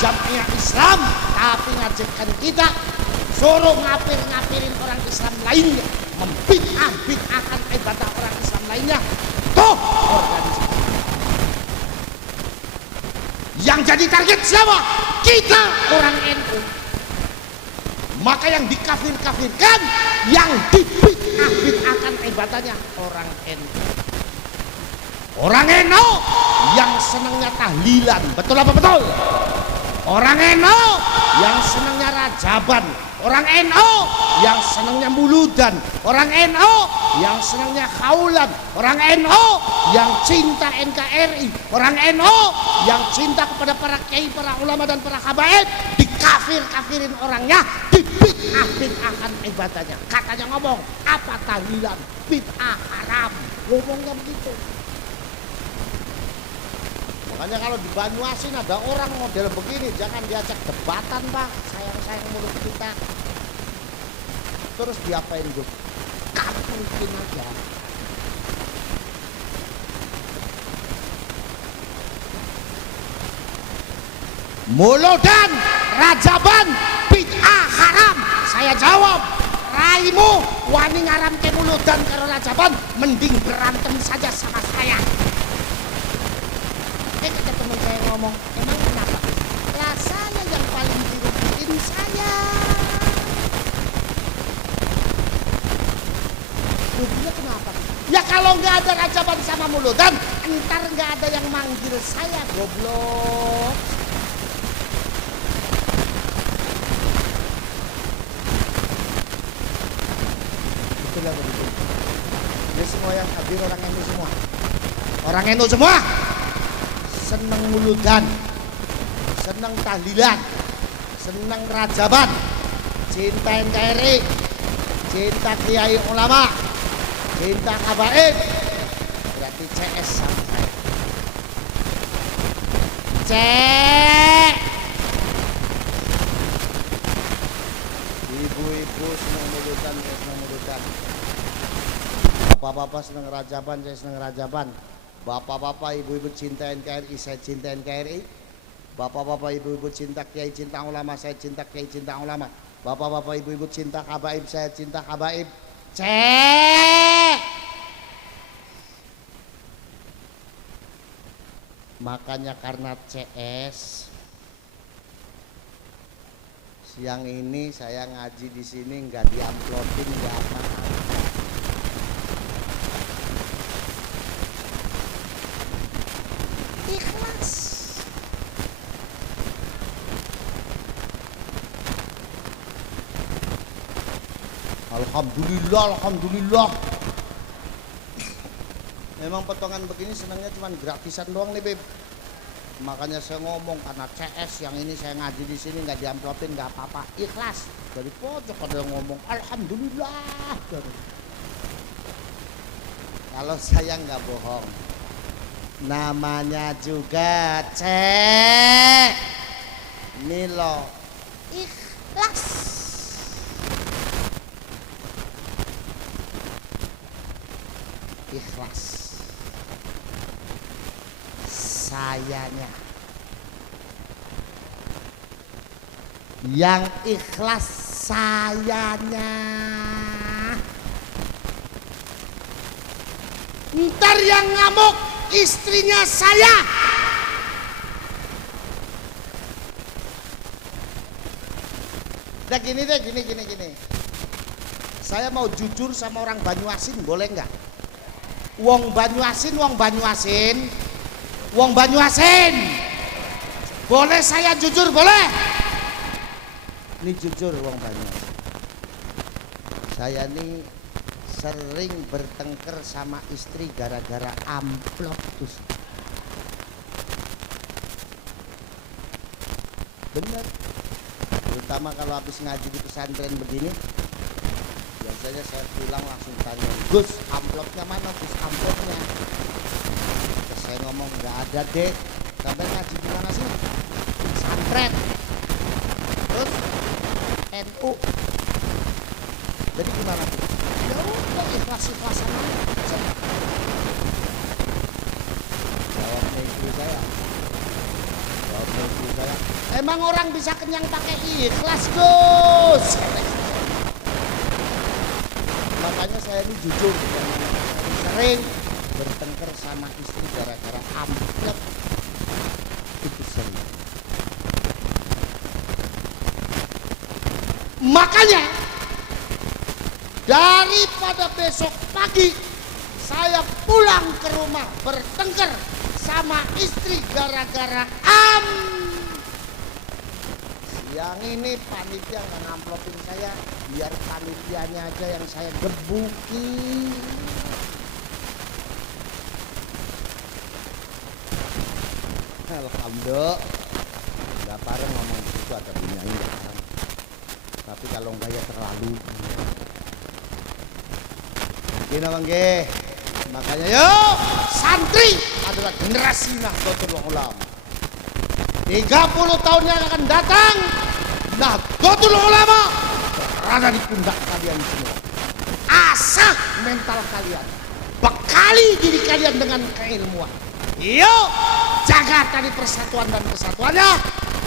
jamiah Islam, tapi ngajakin kita suruh ngapir-ngapirin orang Islam lainnya, membid'ah-bid'ahkan ibadah orang Islam lainnya. Tuh organisasi yang jadi target siapa? Kita orang NU. Maka yang dikafir-kafirkan, yang dibid'ah-bid'ahkan ibadahnya orang NU. Orang NU yang senangnya tahlilan, betul apa betul? Orang NU yang senangnya rajaban, orang NU yang senangnya muludan, orang NU yang senangnya khaulan, orang NU yang cinta NKRI, orang NU yang cinta kepada para kiai, para ulama dan para habaib, dikafir-kafirin orangnya, dibid'ah-bid'ahkan ibadahnya. Katanya ngomong apa tahlilan, bid'ah haram, ngomongnya begitu. Makanya kalau di Banyuasin ada orang model begini, jangan diajak debatan Pak, sayang-sayang mulut kita. Terus diapain Gus? Kapukin aja. Muludan, rajaban, bid'ah haram. Saya jawab, raimu wani ngaramke muludan karo rajaban, mending berantem saja sama saya. Kata teman saya ngomong, emang kenapa? Lah saya yang paling dirugiin saya. Ruginya kenapa? Ya kalau nggak ada rajaban sama muludan, entar nggak ada yang manggil saya, goblok. Itulah begitu. Ini semua yang hadir orang NU semua. Orang NU semua seneng muludan, seneng tahlilan, seneng rajaban, cinta NKRI, cinta kiai ulama, cinta habaib, berarti CS sama saya. Cek. Ibu-ibu senang mulutan, saya senang mulutan. Bapak-bapak senang rajaban, saya senang rajaban. Bapak-bapak, ibu-ibu cinta NKRI, saya cinta NKRI. Bapak-bapak, ibu-ibu cinta kiai, cinta ulama, saya cinta kiai, cinta ulama. Bapak-bapak, ibu-ibu cinta habaib, saya cinta habaib. Cek. Makanya karena CS, siang ini saya ngaji di sini nggak diamplopin, nggak apa-apa. Ikhlas. Alhamdulillah, alhamdulillah. Memang potongan begini senangnya cuma gratisan doang nih, Beb. Makanya saya ngomong karena CS yang ini saya ngaji di sini nggak diamplopin, nggak apa-apa, ikhlas. Dari pojok ada yang ngomong alhamdulillah. Kalau saya nggak bohong, namanya juga cek. Ini loh, ikhlas. Ikhlas. Sayanya yang ikhlas, sayanya ntar yang ngamuk istrinya saya. Udah gini deh, gini. Saya mau jujur sama orang Banyuasin, boleh nggak? Wong Banyuasin. Boleh saya jujur, boleh? Ini jujur wong Banyuasin. Saya nih sering bertengkar sama istri gara-gara amplop tuh. Bener. Terutama kalau habis ngaji di pesantren begini, biasanya saya pulang langsung tanya, Gus, amplopnya mana? Gus, amplopnya. Terus saya ngomong, nggak ada, Dek. Sampai ngaji di mana sih? Pesantren. Terus NU. Jadi gimana tuh? Ya udah, ikhlas-ikhlasan aja. Jawabnya istri saya. Emang orang bisa kenyang pakai ikhlas, Gus? Makanya saya ini jujur, sering bertengkar sama istri gara-gara amplop. Itu sering. Makanya daripada besok pagi saya pulang ke rumah bertengkar sama istri gara-gara yang ini panitia nggak ngamplopin saya, biar panitianya aja yang saya gebuki. Alhamdulillah, nggak parah ngomong itu ada bunyinya nggak parah. Tapi kalau enggak ya terlalu. Gini bang Ge, makanya yuk santri adalah generasi Nahdlatul Ulama. 30 tahun yang akan datang, Nahdlatul Ulama berada di pundak kalian semua. Asah mental kalian, bekali diri kalian dengan keilmuan. Yuk jaga tali persatuan dan kesatuannya,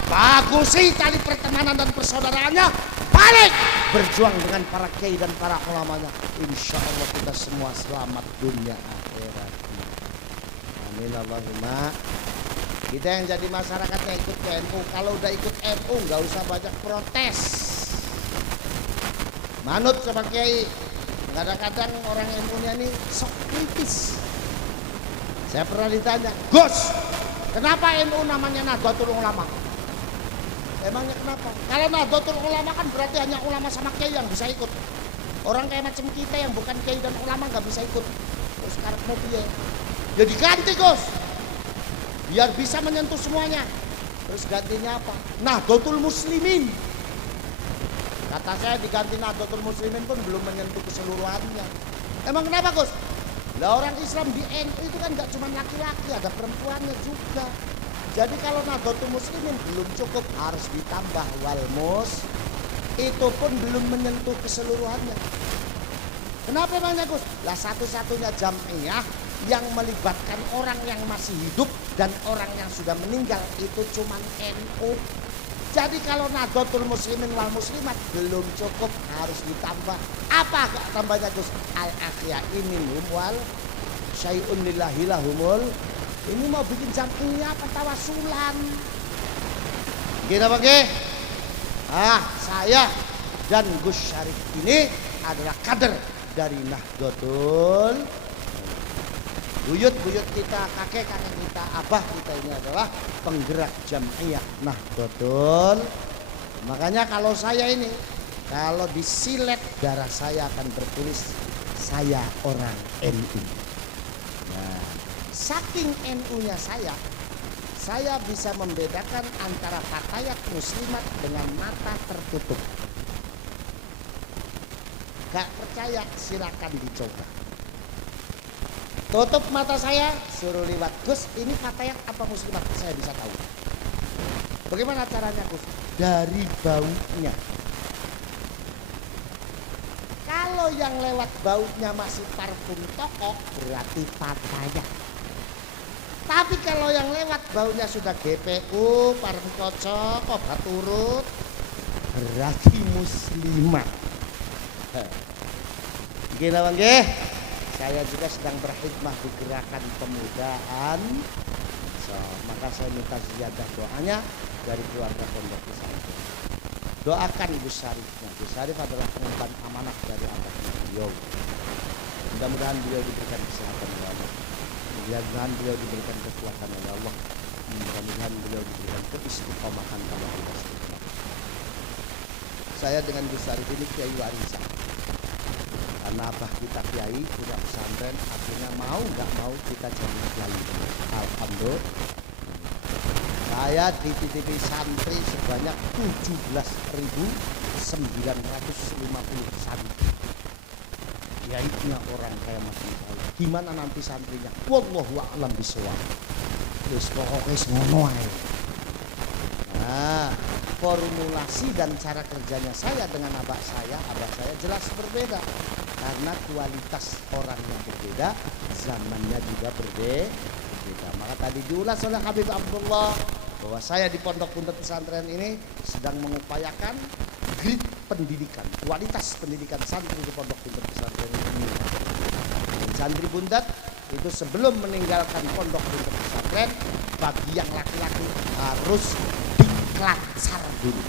bagusi tali pertemanan dan persaudaraannya, balik berjuang dengan para kiai dan para ulamanya. Insya Allah kita semua selamat dunia akhirat. Amin Allahumma. Kita yang jadi masyarakatnya ikut ke NU. Kalau udah ikut NU nggak usah banyak protes. Manut sama kiai. Kadang-kadang orang NU-nya ini sok kritis. Saya pernah ditanya, Gus, kenapa NU namanya Nahdlatul Ulama? Emangnya kenapa? Kalau Nahdlatul Ulama kan berarti hanya ulama sama kiai yang bisa ikut. Orang kayak macam kita yang bukan kiai dan ulama nggak bisa ikut. Terus sekarang mau piye? Ya diganti, Gus. Biar bisa menyentuh semuanya. Terus gantinya apa? Nahdlatul Muslimin. Kata saya diganti Nahdlatul Muslimin pun belum menyentuh keseluruhannya. Emang kenapa Gus? Lah orang Islam di NU itu kan gak cuma laki-laki, ada perempuannya juga. Jadi kalau Nahdlatul Muslimin belum cukup, harus ditambah walmus. Itu pun belum menyentuh keseluruhannya. Kenapa emangnya Gus? Lah satu-satunya jamiah yang melibatkan orang yang masih hidup dan orang yang sudah meninggal itu cuman NU. Jadi kalau Nahdlatul Muslimin wal Muslimat belum cukup, harus ditambah. Apa tambahnya Gus? Al ahya minhum wal syai'un lillahi lahumul. Ini mau bikin jamiah apa tawasulan? Gini apa nggih? Saya dan Gus Syarif ini adalah kader dari Nahdlatul. Buyut-buyut kita, kakek-kakek kita, abah kita ini adalah penggerak jamiah Nahdlatul. Makanya kalau saya ini, kalau disilet darah saya akan bertulis saya orang NU. Nah, saking NU-nya saya bisa membedakan antara fatayat muslimat dengan mata tertutup. Gak percaya, silakan dicoba. Tutup mata saya, suruh liwat. Gus, ini fatayat apa muslimat? Saya bisa tahu. Bagaimana caranya Gus? Dari baunya. Kalau yang lewat baunya masih parfum toko, berarti fatayat. Tapi kalau yang lewat baunya sudah GPU, parfum kocok, obat urut, berarti muslimat. Gini bang, saya juga sedang berkhidmah di gerakan pemudaan. Maka saya minta ziyadah doanya dari keluarga pondok pesantren. Doakan Gus Syarifnya. Gus Syarif adalah pengemban amanah dari abahnya beliau. Mudah-mudahan beliau diberikan kesehatan oleh Allah. Mudah-mudahan beliau diberikan kekuatan oleh Allah. Mudah-mudahan beliau diberikan keistiqomahan pada Allah. Saya dengan Gus Syarif ini kiai warisan. Karena abah kita kiai punya pesantren, akhirnya mau nggak mau kita jadi kiai. Alhamdulillah. Saya dititipi santri sebanyak 17.950 santri. Kiainya orang kayak Mas Musa. Gimana nanti santrinya? Wallahu a'lam bishawab. Wis pokoke ngono ae. Nah, formulasi dan cara kerjanya saya dengan abah saya jelas berbeda. Karena kualitas orangnya berbeda, zamannya juga berbeda. Maka tadi diulas oleh Habib Abdullah bahwa saya di pondok pesantren ini sedang mengupayakan grid pendidikan, kualitas pendidikan santri di pondok pesantren ini. Dan santri bundat itu sebelum meninggalkan pondok pesantren, bagi yang laki-laki harus dikelatsar dulu.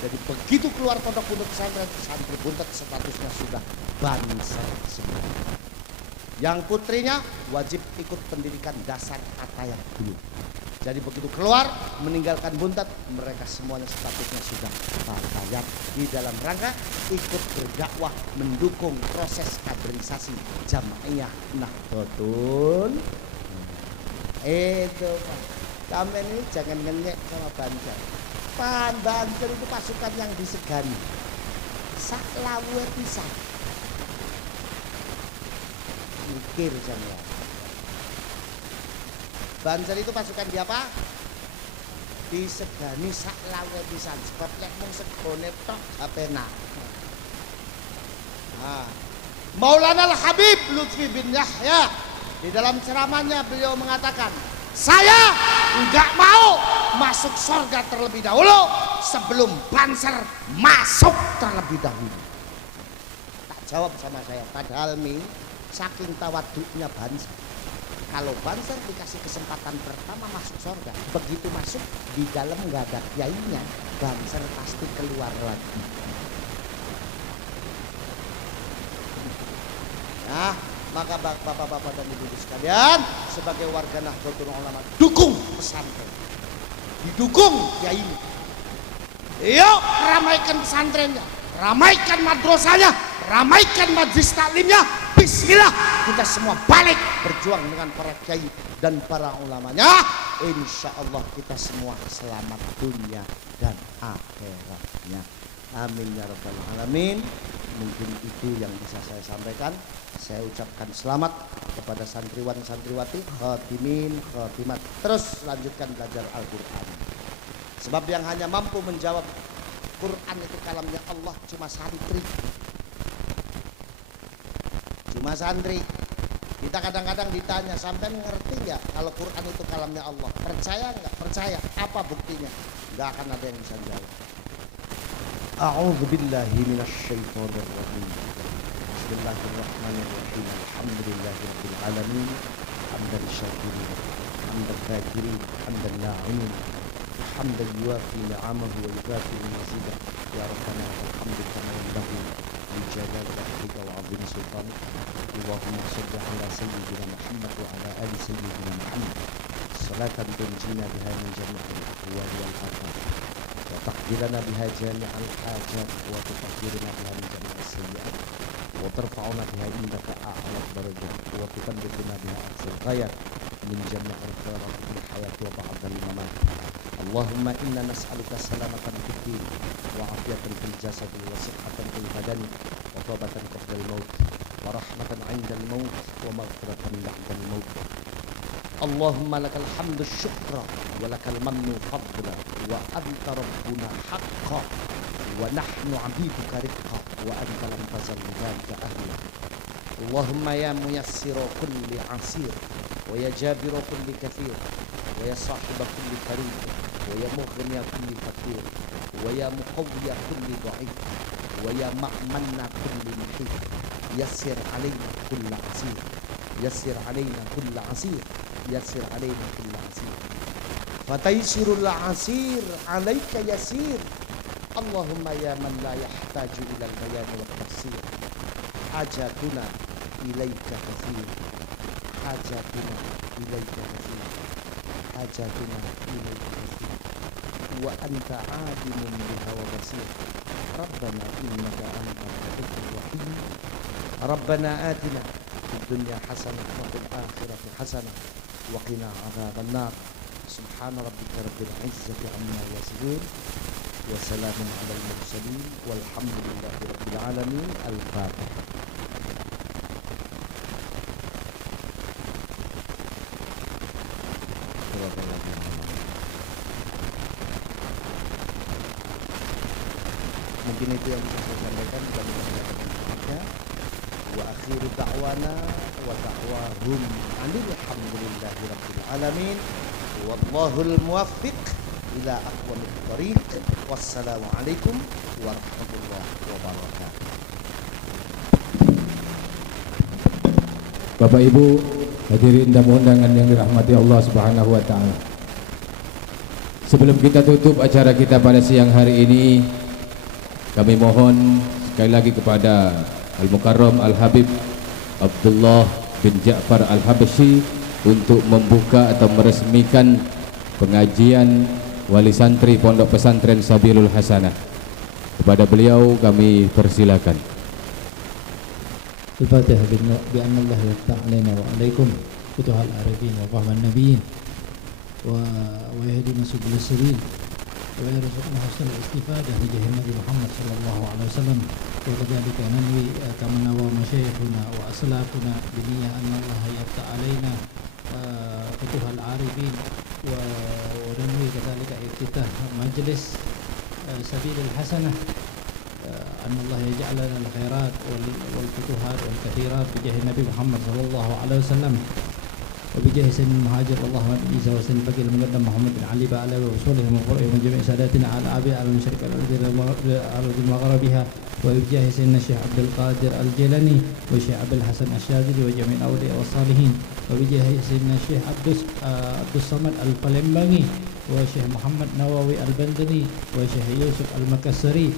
Jadi begitu keluar pondok pesantren, santri buntet statusnya sudah banser semua. Yang putrinya wajib ikut pendidikan dasar atayat dulu. Jadi begitu keluar meninggalkan buntet, mereka semuanya statusnya sudah atayat di dalam rangka ikut berdakwah mendukung proses kaderisasi jamaiyah Nahdlatul. Itu Pak. Kamen ini jangan ngenyek sama Banjar. Banjar itu pasukan yang disegani. Sak lawe pisan. Mikir jangan. Banjar itu pasukan di apa? Disegani sak lawe pisan. Sebab lek mung segone tok apena. Nah, Maulana Al-Habib Lutfi bin Yahya di dalam ceramahnya beliau mengatakan, saya enggak mau masuk surga terlebih dahulu sebelum Banser masuk terlebih dahulu. Tak jawab sama saya, padahal saking tawaduknya Banser. Kalau Banser dikasih kesempatan pertama masuk surga, begitu masuk di dalam nggak ada kiainya, Banser pasti keluar lagi. Nah, maka bapak-bapak dan ibu-ibu sekalian, sebagai warga Nahdlatul Ulama, dukung pesantren, didukung kiai. Yuk ramaikan pesantrennya, ramaikan madrasahnya, ramaikan majlis taklimnya, Bismillah, kita semua balik berjuang dengan para kiai dan para ulamanya. Insya Allah kita semua selamat dunia dan akhiratnya. Amin ya rabbal alamin. Mungkin itu yang bisa saya sampaikan. Saya ucapkan selamat kepada santriwan santriwati, khatimin, khatimat. Terus lanjutkan belajar Al-Quran. Sebab yang hanya mampu menjawab Quran itu kalamnya Allah cuma santri. Cuma santri. Kita kadang-kadang ditanya, sampai ngerti nggak kalau Quran itu kalamnya Allah? Percaya nggak? Percaya. Apa buktinya? Nggak akan ada yang bisa jawab. A'udzu billahi minasyaitonir rajim. Bismillahirrahmanirrahim. Alhamdulillahirabbil alamin. Hamdan syakirin, hamdan dzakirin, hamdan na'imin. Hamdan yuwafi ni'amahu wa yukafi mazidah. Ya Rabbana alhamdu kama yanbaghi li jalali wajhika wa 'azimi sultanik. Allahumma shalli ala sayyidina Muhammad wa ala ali sayyidina Muhammad. Salatan tunjina biha min jami'il ahwali wal afat. وتقدر لنا بها جميع الحاجات وتطهرنا بها من جميع السيئات وترفعنا بها عندك أعلى الدرجات وتبلغنا بها أقصى الغايات من جميع الخيرات في الحياة وبعد الممات. اللهم إنا نسألك سلامة في الدين وعافية في الجسد وصحة في البدن وتوبة قبل الموت ورحمة عند الموت ومغفرة بعد الموت. اللهم لك الحمد الشكر ولك المن فضلا وأنت ربنا حقا ونحن عبيدك رقا وأنت لم تزل ذلك أهلا. اللهم يا ميسر كل عسير ويا جابر كل كثير ويا صاحب كل كريم ويا مغني كل فقير ويا مقوي كل ضعيف ويا مأمن كل محيط يسر علينا كل عسير يسر علينا كل عسير يسر علينا كل عسير فتيسر العسير عليك يسير. اللهم يا من لا يحتاج إلى البيان والتفسير حاجاتنا إليك كثير حاجاتنا إليك كثير حاجاتنا إليك كثير وأنت عالم بها وبصير. ربنا إنك أنت الرؤوف الرحيم. ربنا آتنا في الدنيا حسنة وفي الآخرة حسنة وقنا عذاب النار. سبحان ربك رب العزة عما يصفون وسلام على المرسلين والحمد لله رب العالمين. الفاتحة. Mungkin itu yang bisa saya sampaikan. Wa akhiru da'wana wa da'wahum alhamdulillahi rabbil alamin. Wallahul muwaffiq ila aqwamit thariq. Wassalamu alaikum warahmatullahi wabarakatuh. Bapak Ibu hadirin tamu undangan yang dirahmati Allah Subhanahu wa taala. Sebelum kita tutup acara kita pada siang hari ini, kami mohon sekali lagi kepada Al-Mukarram Al-Habib Abdullah bin Ja'far Al-Habsyi untuk membuka atau meresmikan pengajian wali santri Pondok Pesantren Sabilul Hasanah. Kepada beliau kami persilakan. Al-Fatihah bi'anna Allah yaftah alaina wa alaikum futuhal arifin wa fahman nabiyyin wa yahdina subul sabil wa yarzuqna husnal istifadah bi jahi Nabi Muhammad sallallahu alaihi wasallam. Wa kadhalika nanwi kama nawa masyayikhuna wa aslafuna bi niyyah anna Allah yaftah alaina futuhal arifin wa nanwi kadhalika iftitah majlis Sabilul Hasanah أن الله يجعل لنا الخيرات والفتوحات والكثيرات بجاه النبي محمد صلى الله عليه وسلم وبجاه سيدنا المهاجر اللهم صل وسلم وسلم بقي المقدم محمد بن علي وعلى وصوله وقرئه من جميع ساداتنا على أبي على المشرق الأرض المغربها وبجاه سيدنا الشيخ عبد القادر الجيلاني والشيخ عبد الحسن الشاذلي وجميع الأولياء والصالحين وبجاه سيدنا الشيخ عبد الصمد البلمباني والشيخ محمد نووي البندري والشيخ يوسف المكسري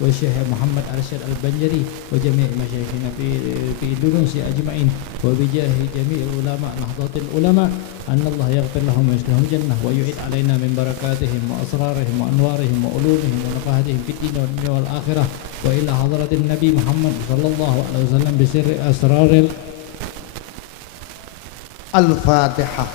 والشيخ محمد أرشد البنجري وجميع مشايخنا في إندونيسيا أجمعين وبجاه جميع علماء نهضة العلماء أن الله يغفر لهم ويسكنهم الجنة ويعيد علينا من بركاتهم وأسرارهم وأنوارهم وعلومهم ونفحاتهم في الدين والدنيا والآخرة وإلى حضرة النبي محمد صلى الله عليه وسلم بسر أسرار الفاتحة.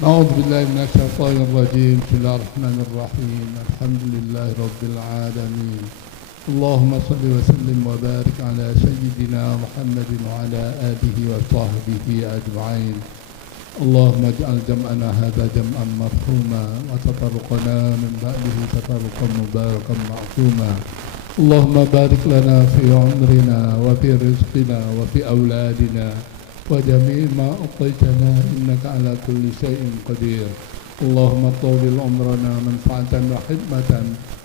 أعوذ بالله من الشيطان الرجيم. بسم الله الرحمن الرحيم. الحمد لله رب العالمين. اللهم صل وسلم وبارك على سيدنا محمد وعلى آله وصحبه أجمعين. اللهم اجعل جمعنا هذا جمعا مرحوما وتفرقنا من بعده تفرقا مباركا معصوما. اللهم بارك لنا في عمرنا وفي رزقنا وفي أولادنا وجميع ما أعطيتنا إنك على كل شيء قدير. اللهم طول عمرنا منفعة وحكمة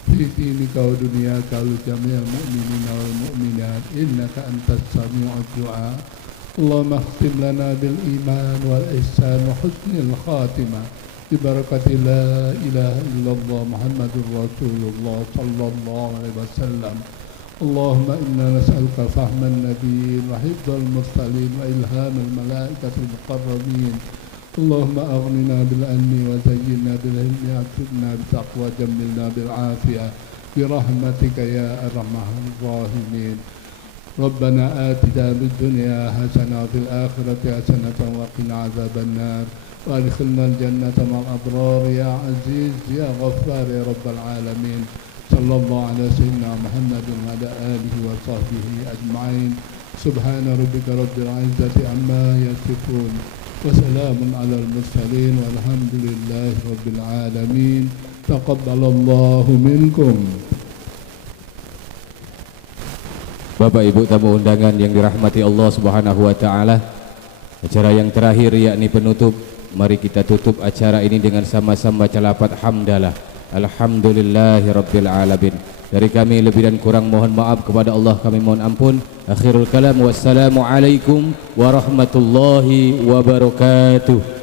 في دينك ودنياك لجميع المؤمنين والمؤمنات إنك أنت السميع الدعاء. اللهم اختم لنا بالإيمان والإحسان وحسن الخاتمة ببركة لا إله إلا الله محمد رسول الله صلى الله عليه وسلم. اللهم إنا نسألك فهم النبيين وحفظ المرسلين وإلهام الملائكة المقربين. اللهم أغننا بالعلم وزينا بالعلم أكرمنا بالتقوى جملنا بالعافية برحمتك يا أرحم الراحمين. ربنا آتنا بالدنيا حسنة وفي الآخرة حسنة وقنا عذاب النار وأدخلنا الجنة مع الأبرار يا عزيز يا غفار يا رب العالمين. صلى الله على سيدنا محمد وعلى آله وصحبه أجمعين. سبحان ربك رب العزة عما يصفون وسلام على المرسلين والحمد لله رب العالمين. تقبل الله منكم. Bapak Ibu tamu undangan yang dirahmati Allah Subhanahu wa taala, acara yang terakhir yakni penutup, mari kita tutup acara ini dengan sama-sama baca lafaz hamdalah. Alhamdulillahirabbil alamin. Dari kami lebih dan kurang mohon maaf, kepada Allah kami mohon ampun. Akhirul kalam, wassalamu alaikum warahmatullahi wabarakatuh.